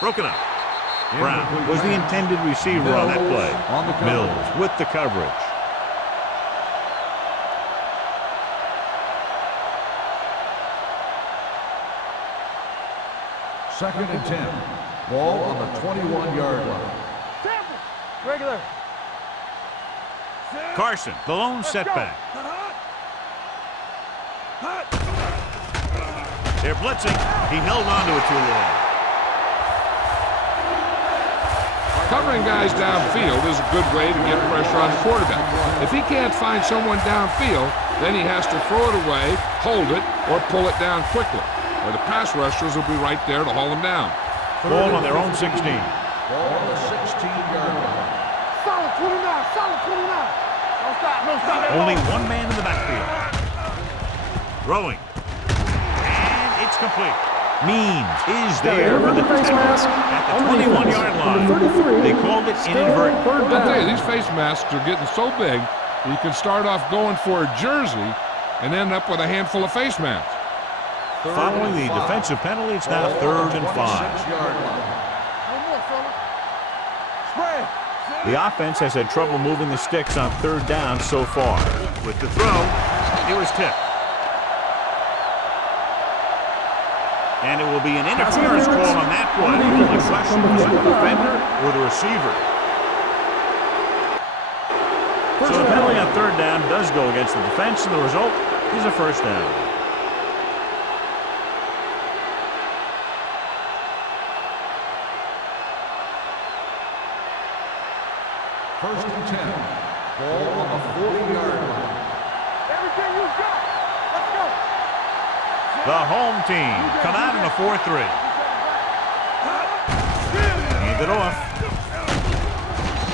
Broken up. Brown was the intended receiver on that play. On the coverage. Mills with the coverage. Second and 10. Ball on the 21-yard line. Temple. Regular. Carson, the lone setback. They're blitzing. He held on to it too long. Covering guys downfield is a good way to get pressure on the quarterback. If he can't find someone downfield, then he has to throw it away, hold it, or pull it down quickly, or the pass rushers will be right there to haul him down. Ball on their own 16. Ball on the 16-yard line. Solid 29. Solid 29. Don't stop. No stop. Only one man in the backfield. Throwing. And it's complete. Means is there for the face mask at on the the 21-yard line. Number 33. They called it inadvertent. Third I'll tell you, down. these face masks are getting so big that you can start off going for a jersey and end up with a handful of face masks. Following the defensive penalty, it's now 3rd and 5. 26-yard line. No more, fella. Spread. The offense has had trouble moving the sticks on 3rd down so far. With the throw, it was tipped. And it will be an interference call on that play. The only question was it the defender or the receiver? So the penalty on third down does go against the defense, and the result is a first down. First and 10. Ball on the 40-yard line. Everything you got. Let's go. The home team come out in a 4-3. Hand it off.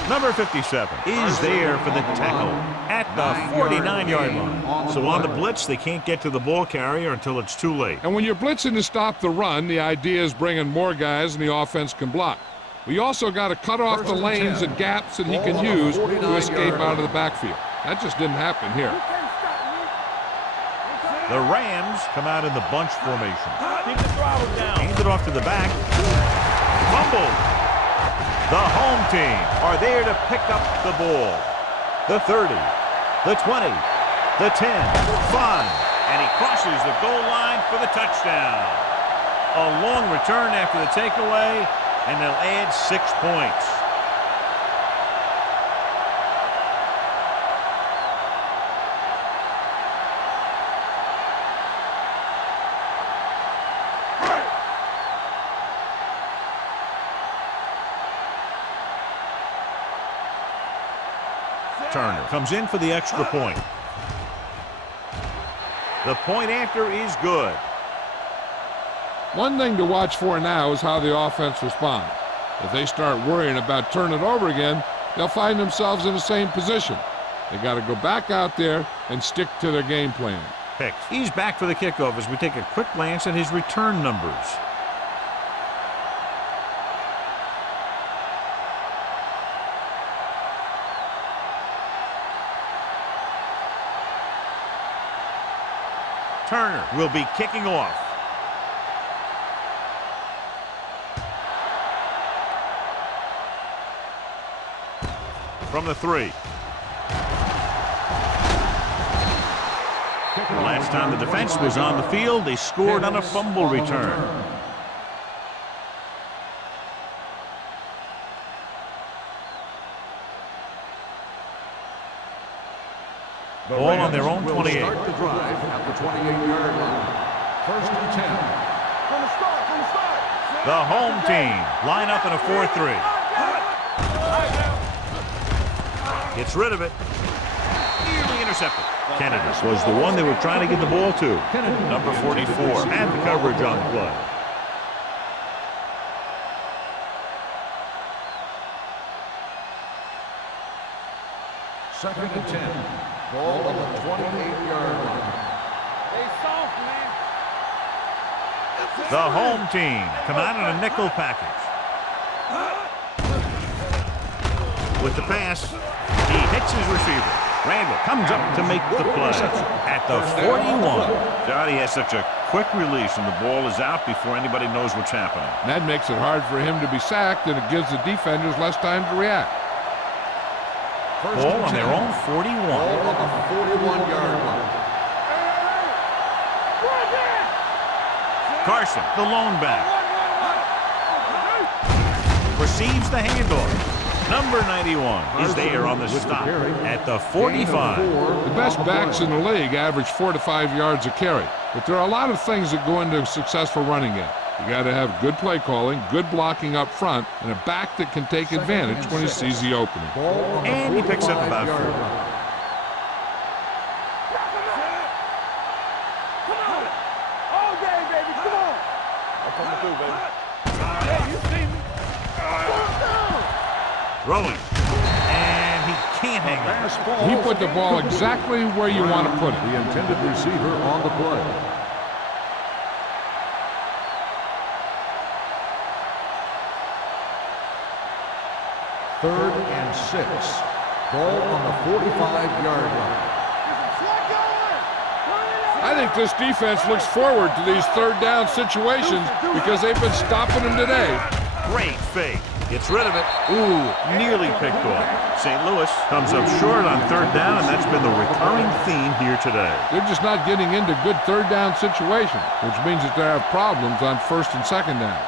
Number 57 is there for the tackle at the 49-yard line. So on the blitz, they can't get to the ball carrier until it's too late. And when you're blitzing to stop the run, the idea is bringing more guys and the offense can block. We also got to cut off the lanes and gaps that he can use to escape out of the backfield. That just didn't happen here. The Rams come out in the bunch formation. Hand it off to the back. Fumbled. The home team are there to pick up the ball. The 30, the 20, the 10, 5, and he crosses the goal line for the touchdown. A long return after the takeaway, and they'll add 6 points. Turner comes in for the extra point. The point after is good. One thing to watch for now is how the offense responds. If they start worrying about turning it over again, they'll find themselves in the same position. They got to go back out there and stick to their game plan. Hicks. He's back for the kickoff as we take a quick glance at his return numbers. Turner will be kicking off. From the 3. Last time the defense was on the field, they scored on a fumble return. Ball on their own 28. Start the drive at the 28-yard line. First and 10. From the start. The home team line up in a 4-3. Gets rid of it. Nearly intercepted. Kennedy was the one they were trying to get the ball to. Number 44 had the coverage on the play. Second and 10. Ball on the 28-yard line. Hey, soft, man. The home team come out in a nickel package. With the pass, he hits his receiver. Randall comes up to make the play at the 41. Johnny has such a quick release and the ball is out before anybody knows what's happening. That makes it hard for him to be sacked, and it gives the defenders less time to react. Ball on their own 41. Ball on the 41-yard line. Carson, the lone back, receives the handoff. Number 91 is there on the stop at the 45. The best backs in the league average 4 to 5 yards a carry, but there are a lot of things that go into a successful running game. You got to have good play calling, good blocking up front, and a back that can take advantage when he sees the opening. And he picks up about 4. All day, baby. Come on. I'm coming through, baby. Hey, you see me? Throwing. And he can't hang on. He put the ball exactly where you want to put it. The intended receiver on the play. Third and 6. Ball on the 45-yard line. I think this defense looks forward to these third down situations because they've been stopping them today. Great fake. Gets rid of it. Ooh, nearly picked off. St. Louis comes up short on third down, and that's been the recurring theme here today. They're just not getting into good third down situations, which means that they have problems on first and second down.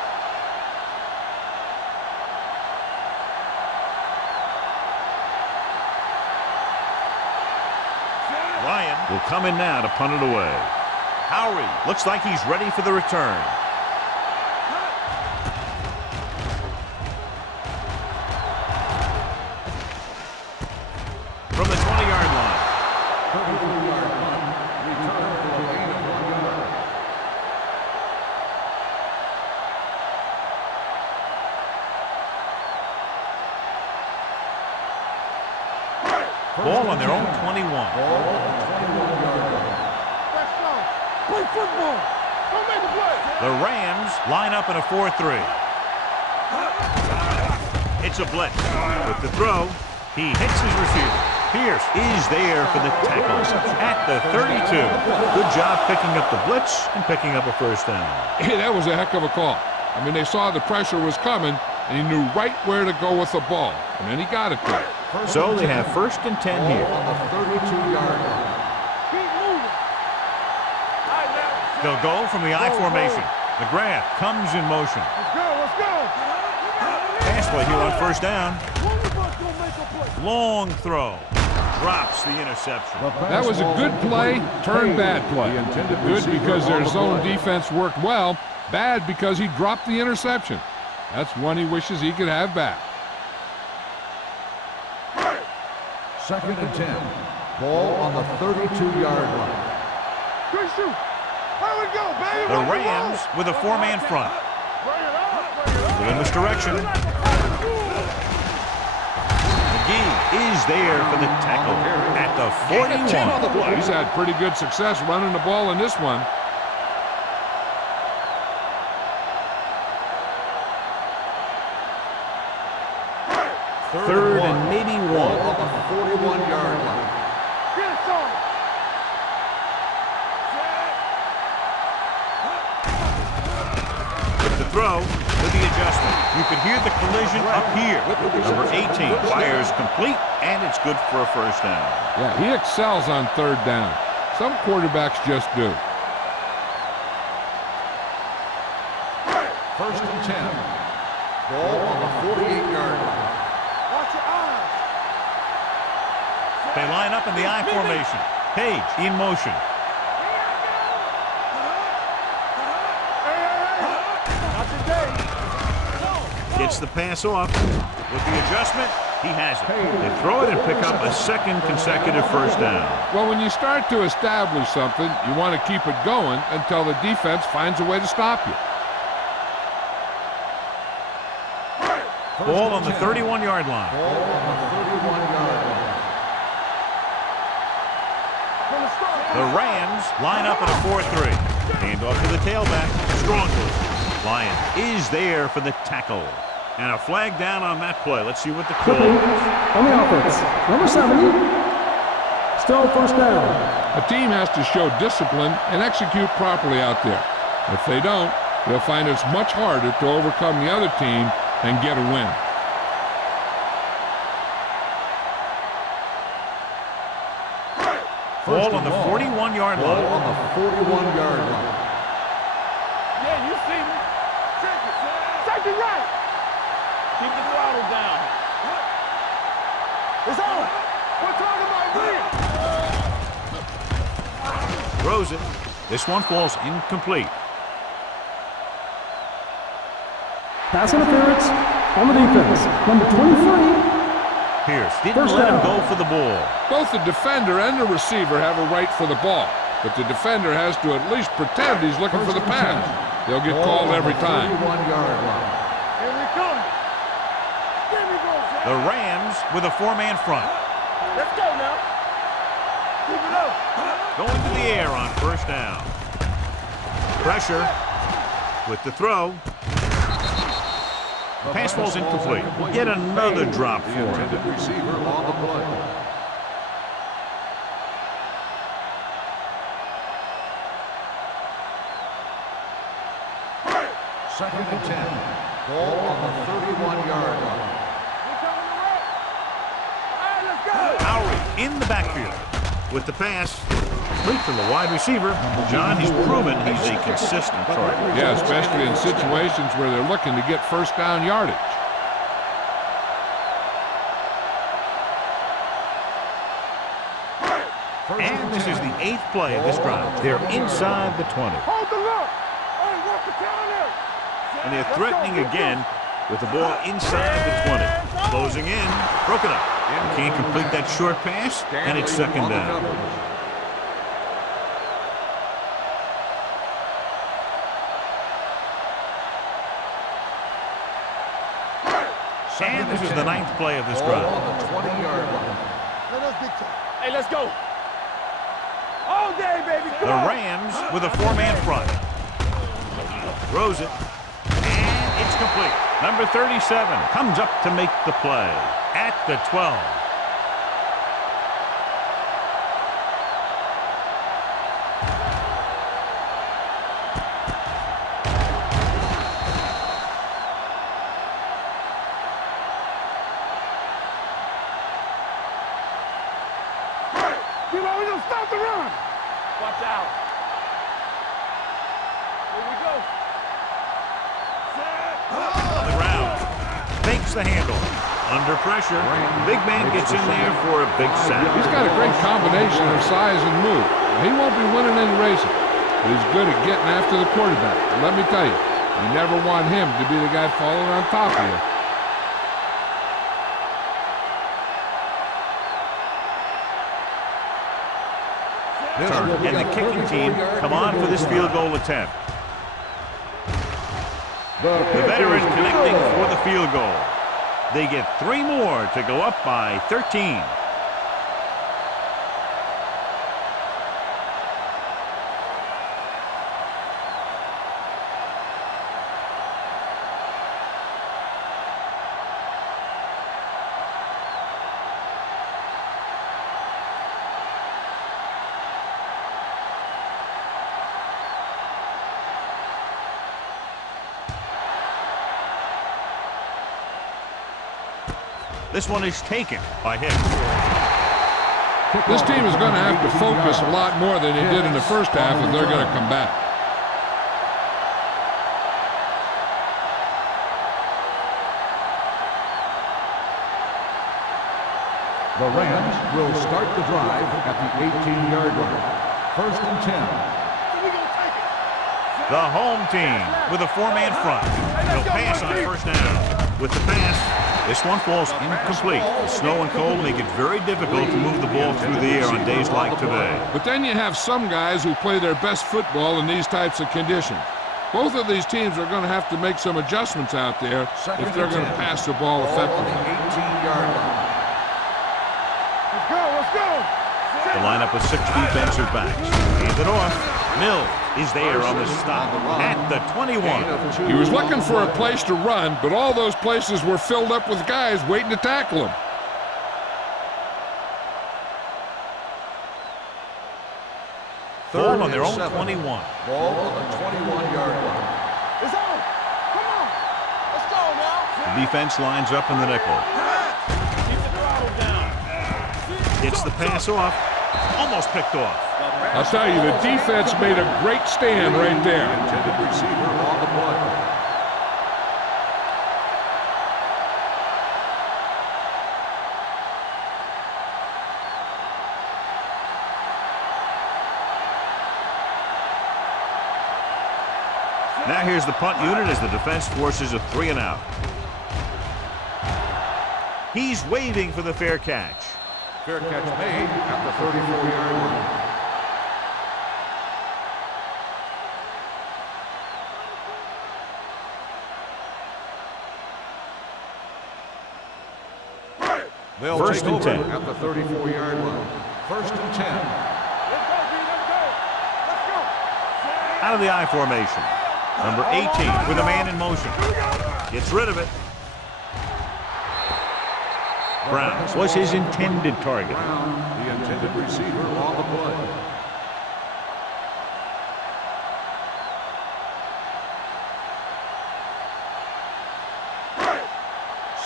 will come in now to punt it away. Howery looks like he's ready for the return. From the 20-yard line. 32-yard line. Return for a gain of 1 yard. Ball on their own 21. Ball on the 21-yard line. That's all. Play football. Don't make a play. The Rams line up in a 4-3. It's a blitz. With the throw, he hits his receiver. Pierce is there for the tackle at the 32. Good job picking up the blitz and picking up a first down. Hey, that was a heck of a call. I mean, they saw the pressure was coming, and he knew right where to go with the ball. And then he got it there. So they have 1st and 10 here. On the 32-yard line. Keep moving. All right, now. They'll go from the I formation. McGrath comes in motion. Let's go. Let's go. Pass play here on first down. One of us gonna make a play. Long throw. Drops the interception. That was a good play, turned bad play. Good because their zone defense worked well. Bad because he dropped the interception. That's one he wishes he could have back. 2nd and 10. Ball on the 32-yard line. Good shoot. How we go, baby? The Rams with a 4-man front. Bring it up. Bring it up. In this direction. McGee is there for the tackle at the 41. He's had pretty good success running the ball in this one. Third and maybe Ball 1. on the 41-yard line. Get it, son. With the throw, with the adjustment. You can hear the collision up here. Number 18 fires complete, and it's good for a first down. Yeah, he excels on 3rd down. Some quarterbacks just do. 1st and 10. Ball on the 48-yard line. Watch your eyes. They line up in the I formation. Page in motion. Not today. Gets the pass off. With the adjustment, he has it. They throw it and pick up a 2nd consecutive first down. Well, when you start to establish something, you want to keep it going until the defense finds a way to stop you. Ball on the 31-yard line. Ball on the 31-yard line. The Rams line up in a 4-3. Hand off to the tailback. Strongly. Lyon is there for the tackle. And a flag down on that play. Let's see what the call Clipping is. on the offense. Number 70. Still 1st down. A team has to show discipline and execute properly out there. If they don't, they'll find it's much harder to overcome the other team and get a win. Ball on the 41-yard Ball line. on the 41-yard line. Yeah, you see me. Check it. Check it right. Keep the throttle down. It's on. We're talking about real. Throws it. This one falls incomplete. Pass interference on the defense. Number 23. Pierce didn't First let him down. go for the ball. Both the defender and the receiver have a right for the ball, but the defender has to at least pretend he's looking for the pass. They'll get called every time. 31-yard line. Here we come. Here we go, son. The Rams with a 4-man front. Let's go now. Keep it up. Going to the air on first down. Pressure with the throw. The pass falls incomplete. Yet another drop for him. Intended receiver on the play. Second and 10. Ball on the 31-yard line. We're coming to work. All right, let's go. Howery in the backfield with the pass. Complete from the wide receiver. John, he's proven he's a consistent target. Yeah, especially in situations where they're looking to get first down yardage. And this is the 8th play of this drive. They're inside the 20. Hold the look. Hey, what's the counter? And they're threatening again with the ball inside the 20. Closing in. Broken up. Can't complete that short pass, and it's second down. And this is the 9th play of this drive. On the 20-yard line. Hey, let's go. All day, baby. Come The on. Rams with a 4-man front. Throws it. And it's complete. Number 37 comes up to make the play at the 12. Stop the run. Watch out. Here we go. On the ground. Fakes the handle. Under pressure. Big man gets in there for a big sack. He's got a great combination of size and move. He won't be winning any races, but he's good at getting after the quarterback. And let me tell you, you never want him to be the guy falling on top of you. And the kicking team come on for this field goal attempt. The veteran connecting for the field goal. They get 3 more to go up by 13. This one is taken by Hicks. This team is going to have to focus a lot more than they did in the first half if they're going to come back. The Rams will start the drive at the 18-yard line. 1st and 10. The home team with a 4-man front. They'll pass on first down. With the pass, this one falls incomplete. The snow and cold make it very difficult to move the ball through the air on days like today. But then you have some guys who play their best football in these types of conditions. Both of these teams are going to have to make some adjustments out there if they're going to pass the ball effectively. 18-yard line. Let's go, let's go. The lineup with 6 defensive backs. Hand it off. Mill is there on the stop at the 21. He was looking for a place to run, but all those places were filled up with guys waiting to tackle him. Ball on their own 21. Ball on the 21-yard line. It's on. Come on. Let's go now. The defense lines up in the nickel. Keep the throttle down. Gets the pass off. Almost picked off. I'll tell you, the defense made a great stand right there. Intended receiver on the play. Now here's the punt unit as the defense forces a 3 and out. He's waving for the fair catch. Fair catch made at the 34-yard line. They'll 1st take and over 10. at the 34-yard line. 1st and 10. Let's go, B. Let's go. Let's go. Out of the I formation. Number 18 with a man in motion. Gets rid of it. Brown was his intended target. Brown, the intended receiver on the play.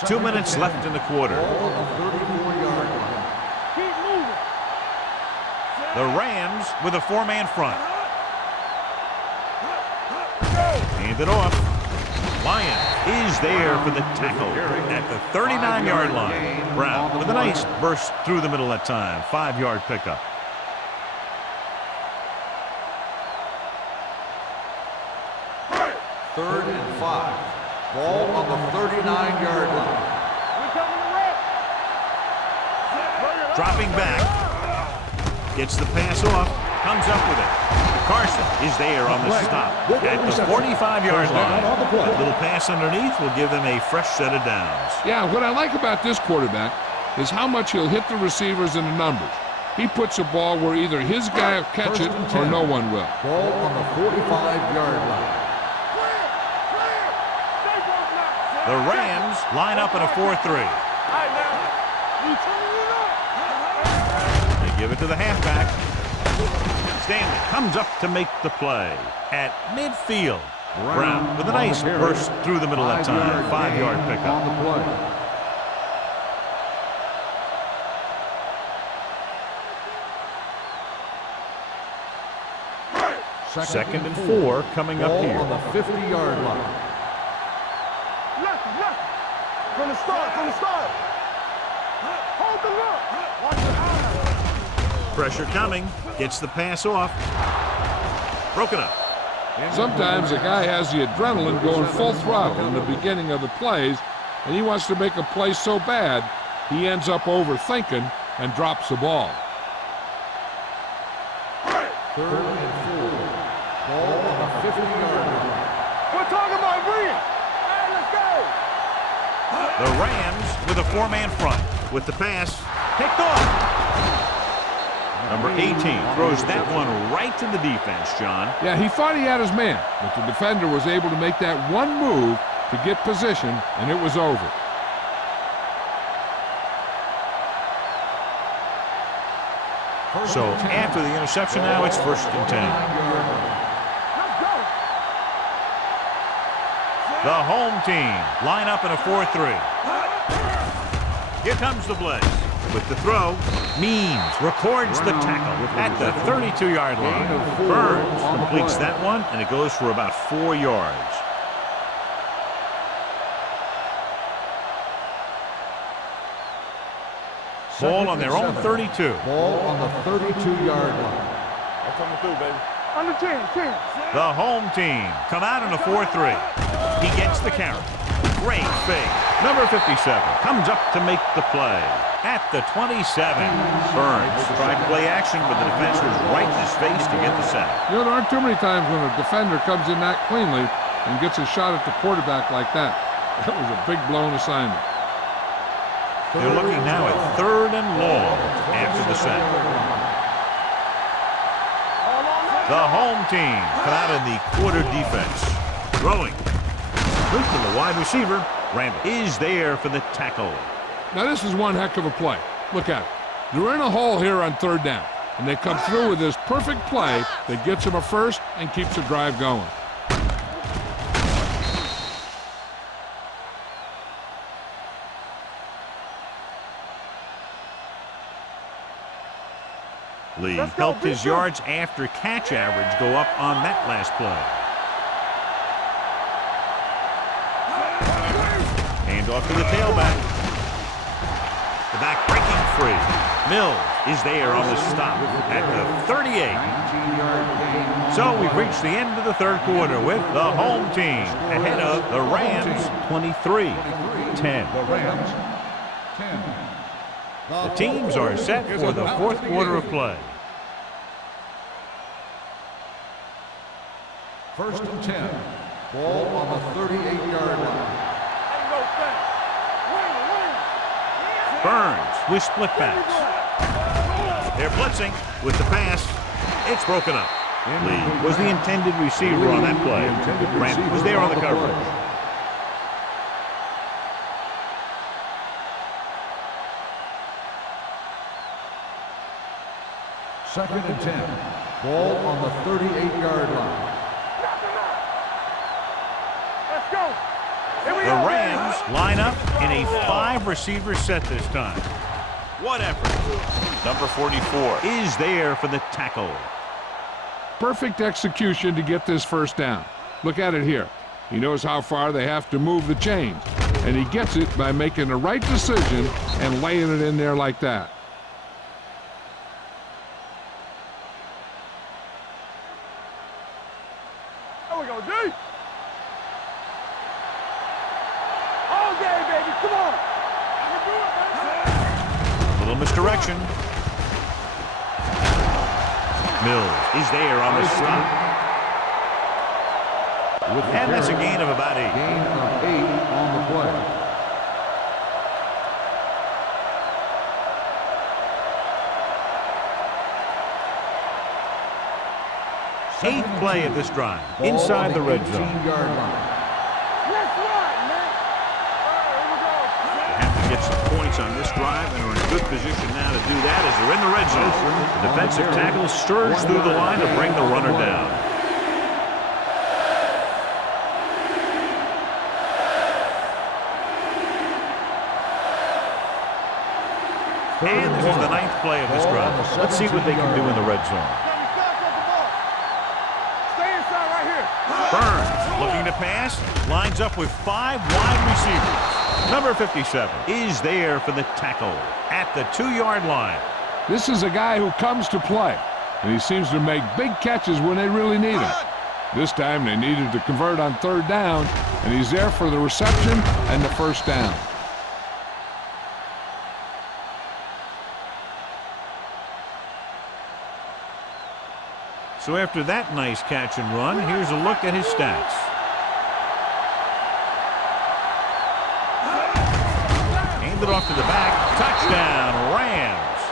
Two minutes left in the quarter. Ball on the 34-yard line. Keep moving. The Rams with a 4-man front. Hand it off. Lyon is there for the tackle at the 39-yard line. Brown with a nice burst through the middle that time. 5-yard pickup. 3rd and 5. Ball on the 39-yard line. We coming to wreck. Dropping back. Gets the pass off. Comes up with it. Carson is there on the stop at the 45-yard line. That little pass underneath will give them a fresh set of downs. Yeah, what I like about this quarterback is how much he'll hit the receivers in the numbers. He puts a ball where either his guy will catch it or no one will. Ball on the 45-yard line. The Rams line up in a 4-3. They give it to the halfback. Stanley comes up to make the play at midfield. Brown with a nice burst through the middle that time. 5-yard pickup. On the play. Second and 4 coming up here. On the 50-yard line. Left. From the start. Hold the look. Watch your eyes. Pressure coming. Gets the pass off. Broken up. Sometimes a guy has the adrenaline going full throttle in the beginning of the plays, and he wants to make a play so bad, he ends up overthinking and drops the ball. 3rd and 4. Ball on the 50-yard line. We're talking about Green. Hey, let's go. The Rams with a 4-man front. With the pass picked off. Number 18 throws that one right to the defense, John. Yeah, he thought he had his man, but the defender was able to make that one move to get position, and it was over. So after the interception now, it's 1st and 10. Let's go. The home team line up in a 4-3. Here comes the blitz. With the throw, Means records the tackle at the 32-yard line. Burns completes that one, and it goes for about 4 yards. Ball on their own 32. Ball on the 32-yard line. I'm coming through, baby. Under 10. The home team come out in a 4-3. He gets the carry. Great fake. Number 57 comes up to make the play at the 27. Burns tried play action, but the defense was right in his face to get the sack. You know, there aren't too many times when a defender comes in that cleanly and gets a shot at the quarterback like that. That was a big blown assignment. They're looking now at 3rd and long after the sack. The home team come out in the quarter defense. Throwing. Loop to the wide receiver. Randall is there for the tackle. Now, this is one heck of a play. Look at it. They're in a hole here on 3rd down, and they come through with this perfect play that gets them a first and keeps the drive going. Lee helped his yards after catch average go up on that last play. Hand off to the tailback. The back breaking free. Mills is there on the stop at the 38. So we've reached the end of the 3rd quarter with the home team ahead of the Rams 23-10. The teams are set for the 4th quarter of play. 1st and 10. Ball on the 38-yard line. Burns with split backs. They're blitzing with the pass. It's broken up. Lee was the intended receiver on that play. Brandon was there on the coverage. Second and 10. Ball on the 38-yard line. Let's go. The Rams line up in a 5-receiver set this time. What effort. Number 44 is there for the tackle. Perfect execution to get this first down. Look at it here. He knows how far they have to move the chains, and he gets it by making the right decision and laying it in there like that. There we go, D. game, baby. Come on. I can do it, man. A little misdirection. Mills is there on the stop. And that's a gain of about 8. Gain of 8 on the play. 8th play of this drive inside the red zone. 18-yard line. Let's run, man. They have to get some points on this drive and are in a good position now to do that as they're in the red zone. The defensive tackle stirs through the line to bring the runner down. And this is the 9th play of this drive. Let's see what they can do in the red zone. Stay inside right here. Burns looking to pass, lines up with 5 wide receivers. Number 57 is there for the tackle at the 2-yard line. This is a guy who comes to play, and he seems to make big catches when they really need him. This time they needed to convert on 3rd down, and he's there for the reception and the 1st down. So after that nice catch and run, here's a look at his stats. Aimed it off to the back. Touchdown, Rams.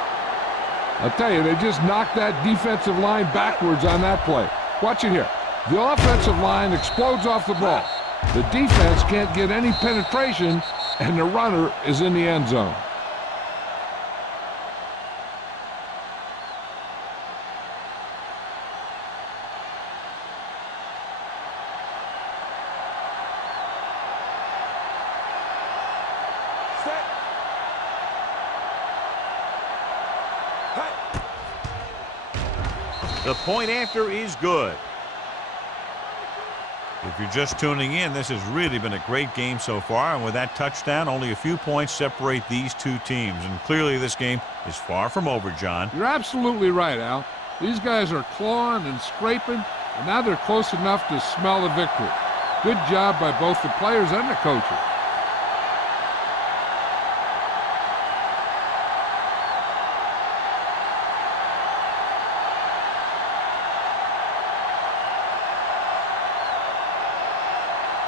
I'll tell you, they just knocked that defensive line backwards on that play. Watch it here. The offensive line explodes off the ball. The defense can't get any penetration, and the runner is in the end zone. The point after is good. If you're just tuning in, this has really been a great game so far, and with that touchdown, only a few points separate these two teams, and clearly this game is far from over, John. You're absolutely right, Al. These guys are clawing and scraping, and now they're close enough to smell the victory. Good job by both the players and the coaches.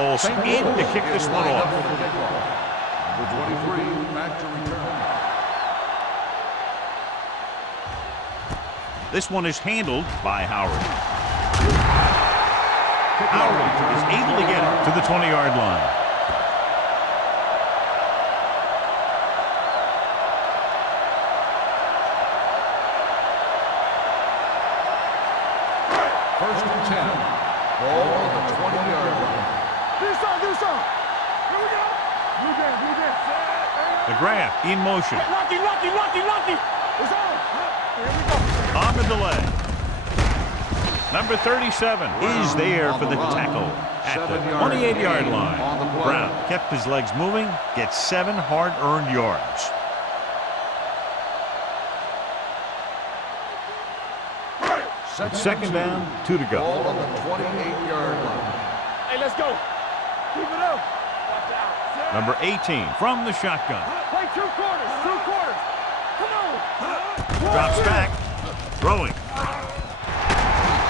Olsen in to kick this one off. Number 23, back to return. This one is handled by Howard. Howard is able to get it to the 20-yard line. First and 10. Ball on the 20-yard line. Do some. Here we go. Blue game. McGrath in motion. Lucky. It's on. Here we go. On the delay. Number 37 is there for the tackle at the 28-yard line. Brown kept his legs moving, gets 7 hard-earned yards. Second down, 2 to go. Ball on the 28-yard line. Hey, let's go. Keep it up. Watch out. Number 18 from the shotgun. Play 2 quarters. Come on. Drops back, throwing.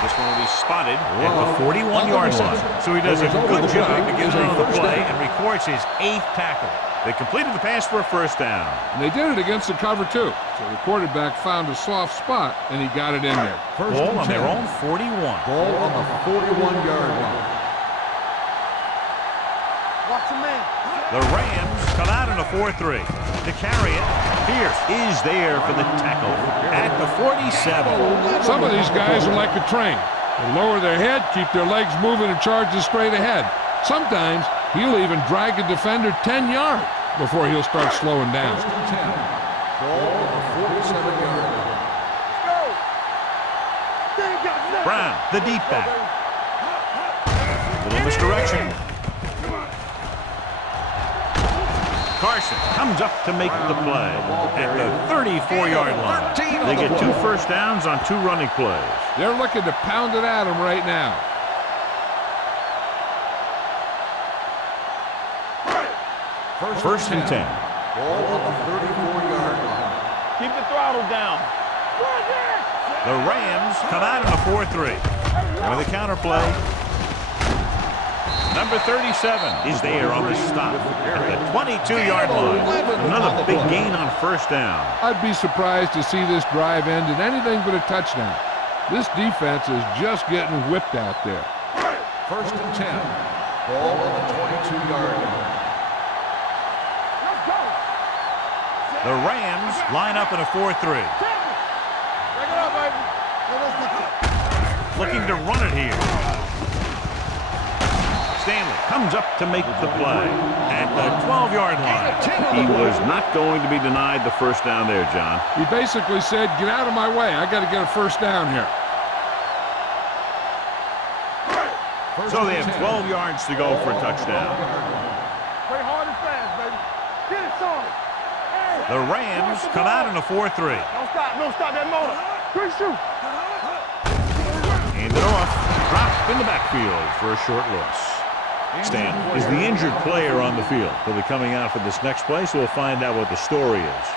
This one will be spotted at the 41-yard line. So he does a good job to get on the play and records his 8th tackle. They completed the pass for a first down. And they did it against the cover, too. So the quarterback found a soft spot, and he got it in there. Ball on their own 41. Ball on the 41-yard line. Watch the man. The Rams come out in a 4-3. To carry it, Pierce is there for the tackle at the 47. Some of these guys are like a train. They lower their head, keep their legs moving, and charge straight ahead. Sometimes he'll even drag a defender 10 yards before he'll start slowing down. First and 10. Ball on the 47-yard line. Go. Brown, the deep back. Little misdirection. Carson comes up to make the play at the 34-yard line. They get 2 first downs on 2 running plays. They're looking to pound it at him right now. First and 10. Ball on the 34-yard line. Keep the throttle down. The Rams come out in a 4-3. With a counterplay. Number 37 is there on the stop at the 22-yard line. Another big gain on first down. I'd be surprised to see this drive end in anything but a touchdown. This defense is just getting whipped out there. First and 10. Ball on the 22-yard line. The Rams line up in a 4-3. Looking to run it here. Stanley comes up to make the play at the 12-yard line. He was not going to be denied the first down there, John. He basically said, get out of my way. I got to get a first down here. So they have 12 yards to go for a touchdown. Play hard and fast, baby. Get it, son. The Rams come out in a 4-3. Don't stop that motor. Quick shoot. Handed off. Dropped in the backfield for a short loss. Stan is the injured player on the field. He'll be coming out for this next play, so we'll find out what the story is.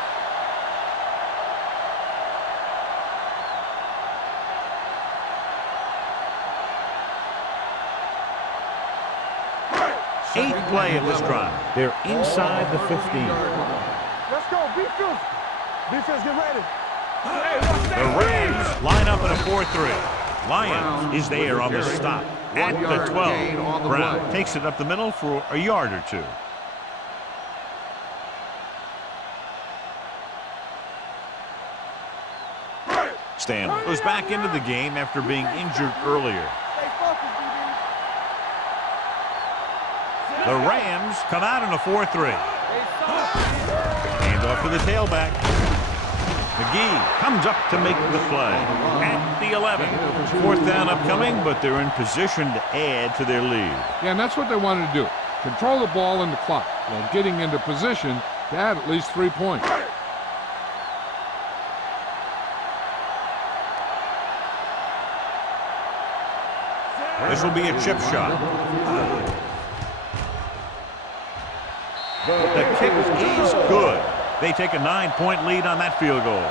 Eighth play of this drive. They're inside the 15. Let's go. Defense. Defense, get ready. The Rams line up in a 4-3. Lions is there on the stop at the 12. Brown takes it up the middle for a yard or two. Stan goes back into the game after being injured earlier. The Rams come out in a 4-3. Hand off to the tailback. McGee comes up to make the play at the 11. Fourth down upcoming, but they're in position to add to their lead. Yeah, and that's what they wanted to do. Control the ball and the clock while getting into position to add at least 3 points. This will be a chip shot. The kick is good. They take a 9-point lead on that field goal.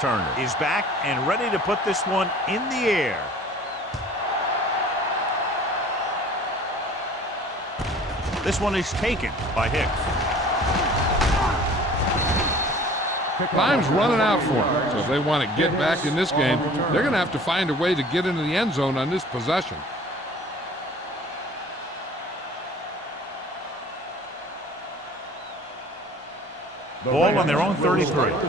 Turner is back and ready to put this one in the air. This one is taken by Hicks. Time's running out for them, so if they want to get back in this game, they're going to have to find a way to get into the end zone on this possession. Ball on their own 33. First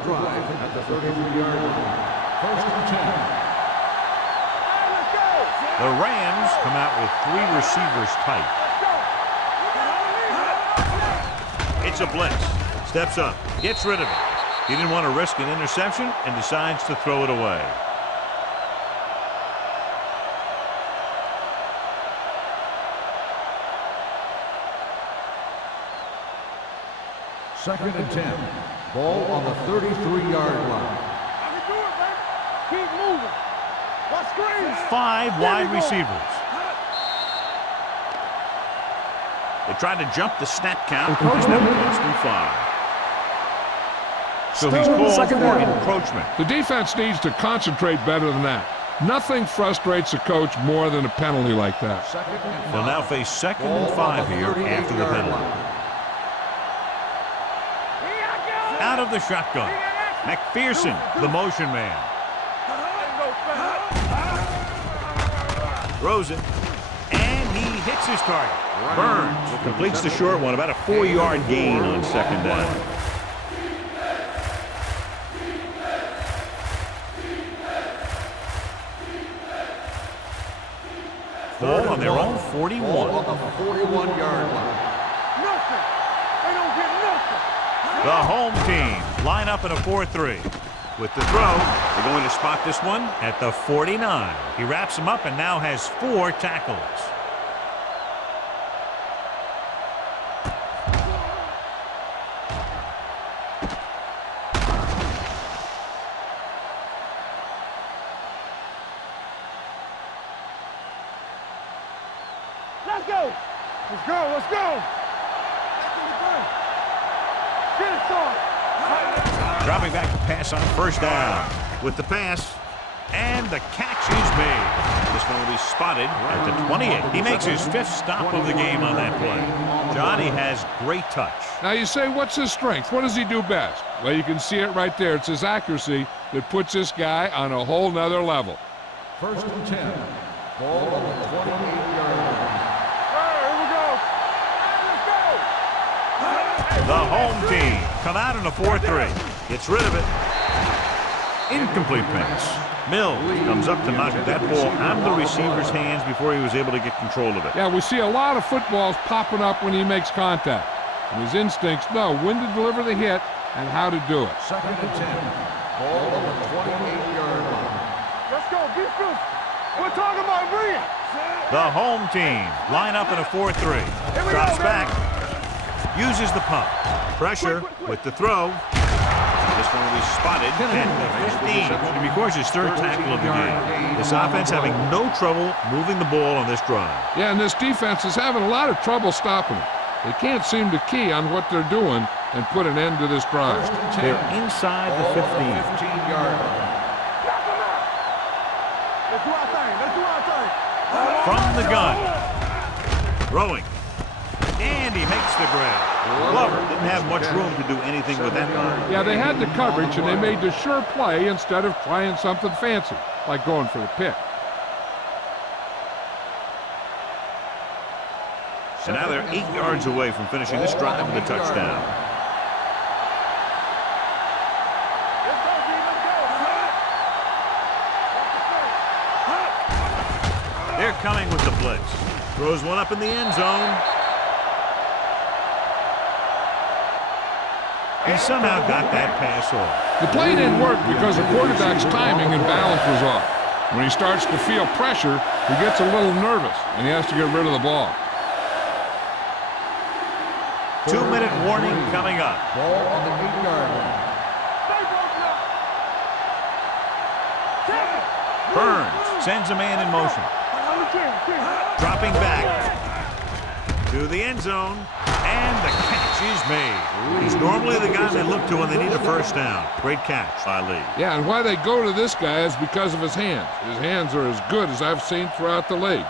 and 10. The Rams come out with 3 receivers tight. It's a blitz. Steps up. Gets rid of it. He didn't want to risk an interception and decides to throw it away. Second and 10. Ball on the 33-yard line. I can do it, baby. Keep moving. Watch screens. 5 wide receivers. They tried to jump the snap count. Just never lost in 5. So he's called for encroachment. The defense needs to concentrate better than that. Nothing frustrates a coach more than a penalty like that. They'll now face 2nd and 5 here after the penalty. Out of the shotgun. McPherson, the motion man. Throws it. And he hits his target. Burns completes the short one. About a 4-yard gain on 2nd down. Ball on their own 41. Ball on the 41-yard line. Nothing. They don't get nothing. The home team line up in a 4-3. with the throw. They're going to spot this one at the 49. He wraps him up and now has 4 tackles. Let's go. Let's go. Let's go. Get it, son. Dropping back to pass on first down. With the pass, and the catch is made. This one will be spotted at the 28. He makes his 5th stop of the game on that play. Johnny has great touch. Now you say, what's his strength? What does he do best? Well, you can see it right there. It's his accuracy that puts this guy on a whole nother level. First and 10. Ball on the 28-yard line. Here we go. Let's go. The home team come out in a 4-3. Gets rid of it. Incomplete pass. Mills comes up to knock that ball out of the receiver's hands before he was able to get control of it. Yeah, we see a lot of footballs popping up when he makes contact. And his instincts know when to deliver the hit and how to do it. Second and 10. Ball on the 28-yard line. Let's go. Defense. We're talking about brilliant. The home team line up in a 4-3. Drops back. Uses the pump. Pressure with the throw. This one will be spotted at the 15. And records his 3rd tackle of the game. This offense having no trouble moving the ball on this drive. Yeah, and this defense is having a lot of trouble stopping it. They can't seem to key on what they're doing and put an end to this drive. First and 10. They're inside the 15. 15-yard line. Let's do our thing. Let's do our thing. From the gun. Throwing. And he makes the grab. Glover didn't have much room to do anything with that one. Yeah, they had the coverage, and they made the sure play instead of trying something fancy, like going for the pick. And now they're 8 yards away from finishing this drive with a touchdown. Let's go, G. Let's go. They're coming with the blitz. Throws one up in the end zone. He somehow got that pass off. The play didn't work because the quarterback's timing and balance was off. When he starts to feel pressure, he gets a little nervous, and he has to get rid of the ball. 2-minute warning coming up. Ball on the 8-yard line. Burns sends a man in motion. Dropping back to the end zone, and the catch is made. He's normally the guy they look to when they need a first down. Great catch by Lee. Yeah, and why they go to this guy is because of his hands. His hands are as good as I've seen throughout the league.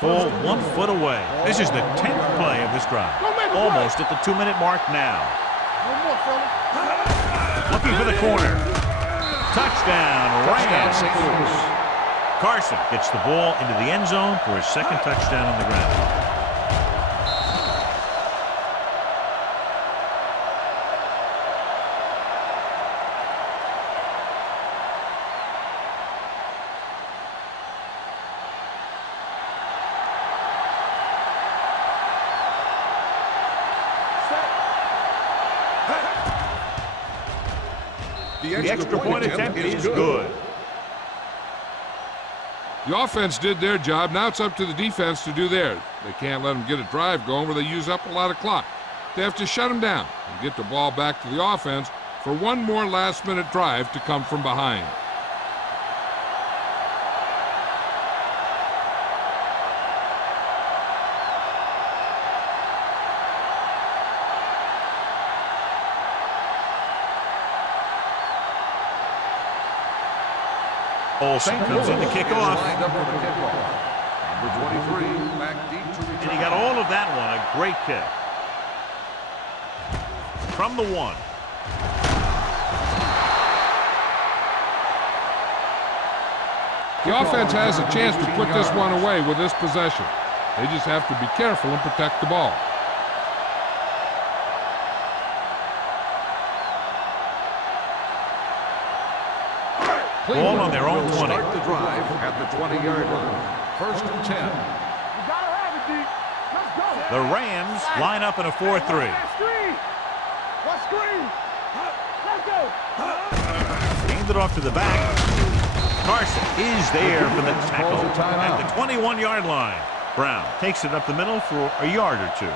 Full 1 foot away. This is the 10th play of this drive. Almost at the 2-minute mark now. Looking for the corner. Touchdown, Rams. St. Louis. Carson gets the ball into the end zone for his 2nd touchdown on the ground. The extra point attempt is good. The offense did their job. Now it's up to the defense to do theirs. They can't let them get a drive going where they use up a lot of clock. They have to shut them down and get the ball back to the offense for one more last-minute drive to come from behind. Olsen comes in to kick off. Lined up for the kickoff. Number 23, back deep to return. And he got all of that one. A great kick. From the 1. The offense has a chance to put this one away with this possession. They just have to be careful and protect the ball. Ball on their own 20. Start the drive at the 20-yard line. First and 10. You gotta have it, D. Let's go. The Rams line up in a 4-3. Screen. What screen? Let's go. Gained it off to the back. Carson is there for the tackle Calls a timeout. at the 21-yard line. Brown takes it up the middle for a yard or two.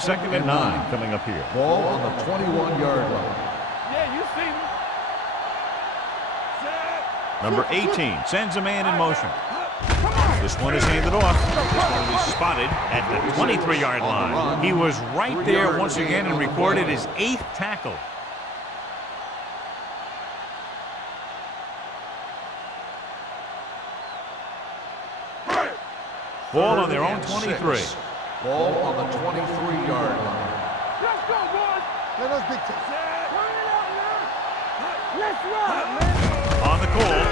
Second and 9 coming up here. Ball on the 21-yard line. Yeah, you see me. Number 18 sends a man in motion. This one is handed off. This one will be spotted at the 23-yard line. He was right there once again and recorded his 8th tackle. Ball on their own 23. Ball on the 23-yard line. Let's go, boys. Let us big time. Turn it up now. Let's run, man. On the call.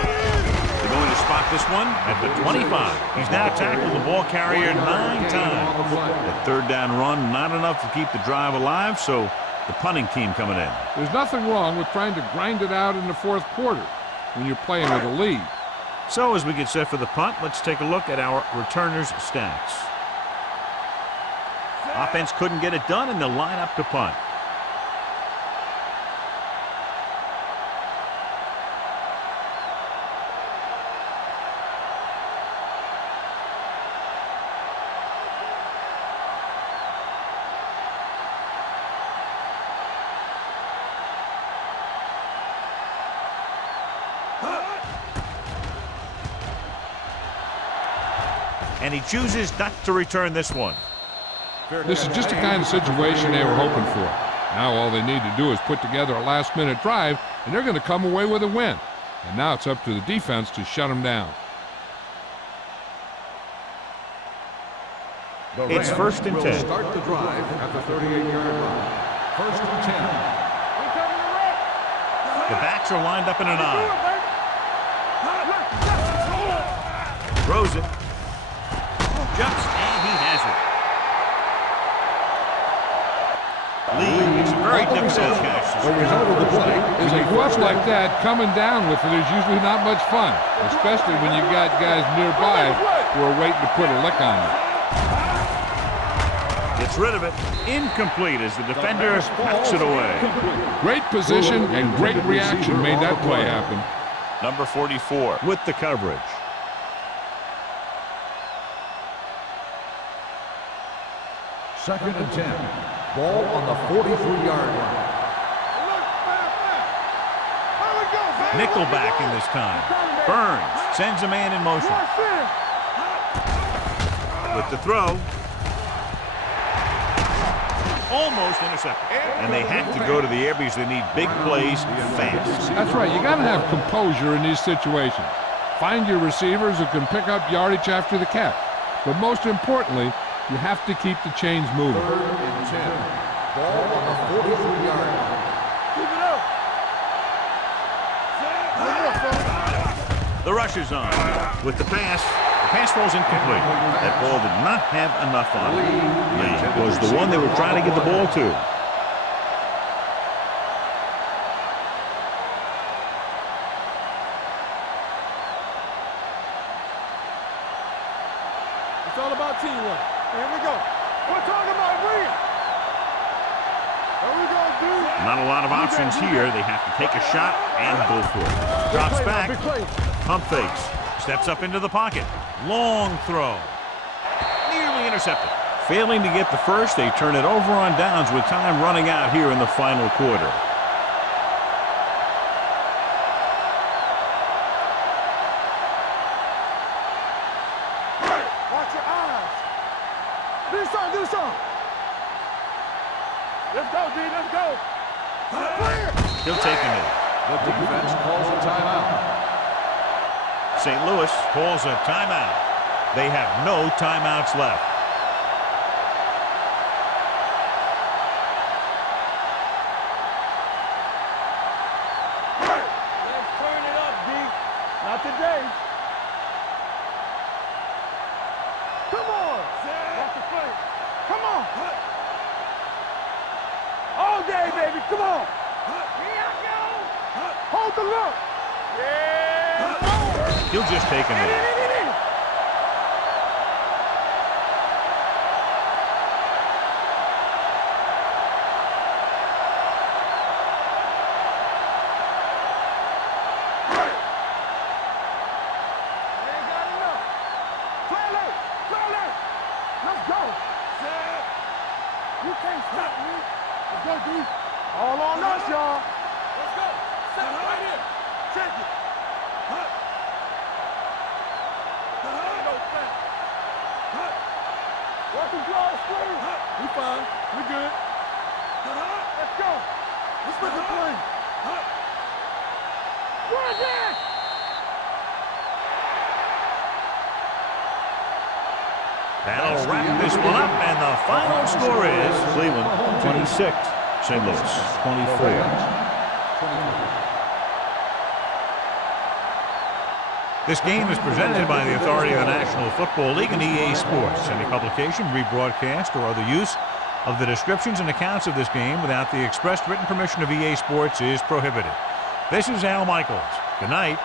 They're going to spot this one at the 25. He's now tackled the ball carrier 9 times. The third down run, not enough to keep the drive alive, so the punting team coming in. There's nothing wrong with trying to grind it out in the fourth quarter when you're playing with a lead. So as we get set for the punt, let's take a look at our returners' stats. Offense couldn't get it done, and they'll line up to punt. And he chooses not to return this one. This is just the kind of situation they were hoping for. Now all they need to do is put together a last-minute drive, and they're going to come away with a win. And now it's up to the defense to shut them down. It's 1st and 10. Start the drive at the 38-yard line. 1st and 10. We coming to wreck. The backs are lined up in an eye. Throws it. Jumps, and he has it. Lee makes a very difficult catch. The result of the play is When you a go up first like down. that, coming down with it is usually not much fun, especially when you've got guys nearby who are waiting to put a lick on you. Gets rid of it. Incomplete as the defender knocks it away. Great position and great reaction made that play happen. Number 44 with the coverage. Second and 10. Ball on the 43-yard line. Nickelback in this time. Burns sends a man in motion. With the throw. Almost intercepted. And they have to go to the air because they need big plays fast. That's right. You got to have composure in these situations. Find your receivers who can pick up yardage after the catch. But most importantly, you have to keep the chains moving. 3rd and 10. Ball on the 43-yard line. Keep it up. The rush is on. With the pass. The pass falls incomplete. That ball did not have enough on it. Lee was the one they were trying to get the ball to. It's all about teamwork. Here we go. We're talking about win. There we go, dude. Not a lot of options here. They have to take a shot and go for it. Drops back. Pump fakes. Steps up into the pocket. Long throw. Nearly intercepted. Failing to get the first, they turn it over on downs with time running out here in the final quarter. Watch your eyes. Do something, do something. Let's go, D, let's go. Clear. He'll take him in. The defense calls a timeout. St. Louis calls a timeout. They have no timeouts left. Let's turn it up, D. Not today. Come on. Watch the play. Come on. All day, baby. Come on. Here I go. Hold the look. Yeah. He'll just take him in. go. You can't stop me. Let's go, D. All on us, y'all. Let's go. Set right here. Check it. Working draw screen. We fine. We good. Let's go. Let's make a play. Run again. That'll wrap this one up, and the final score is Cleveland 26, St. Louis 24. This game is presented by the authority of the National Football League and EA Sports. Any publication, rebroadcast, or other use of the descriptions and accounts of this game without the express written permission of EA Sports is prohibited. This is Al Michaels. Good night.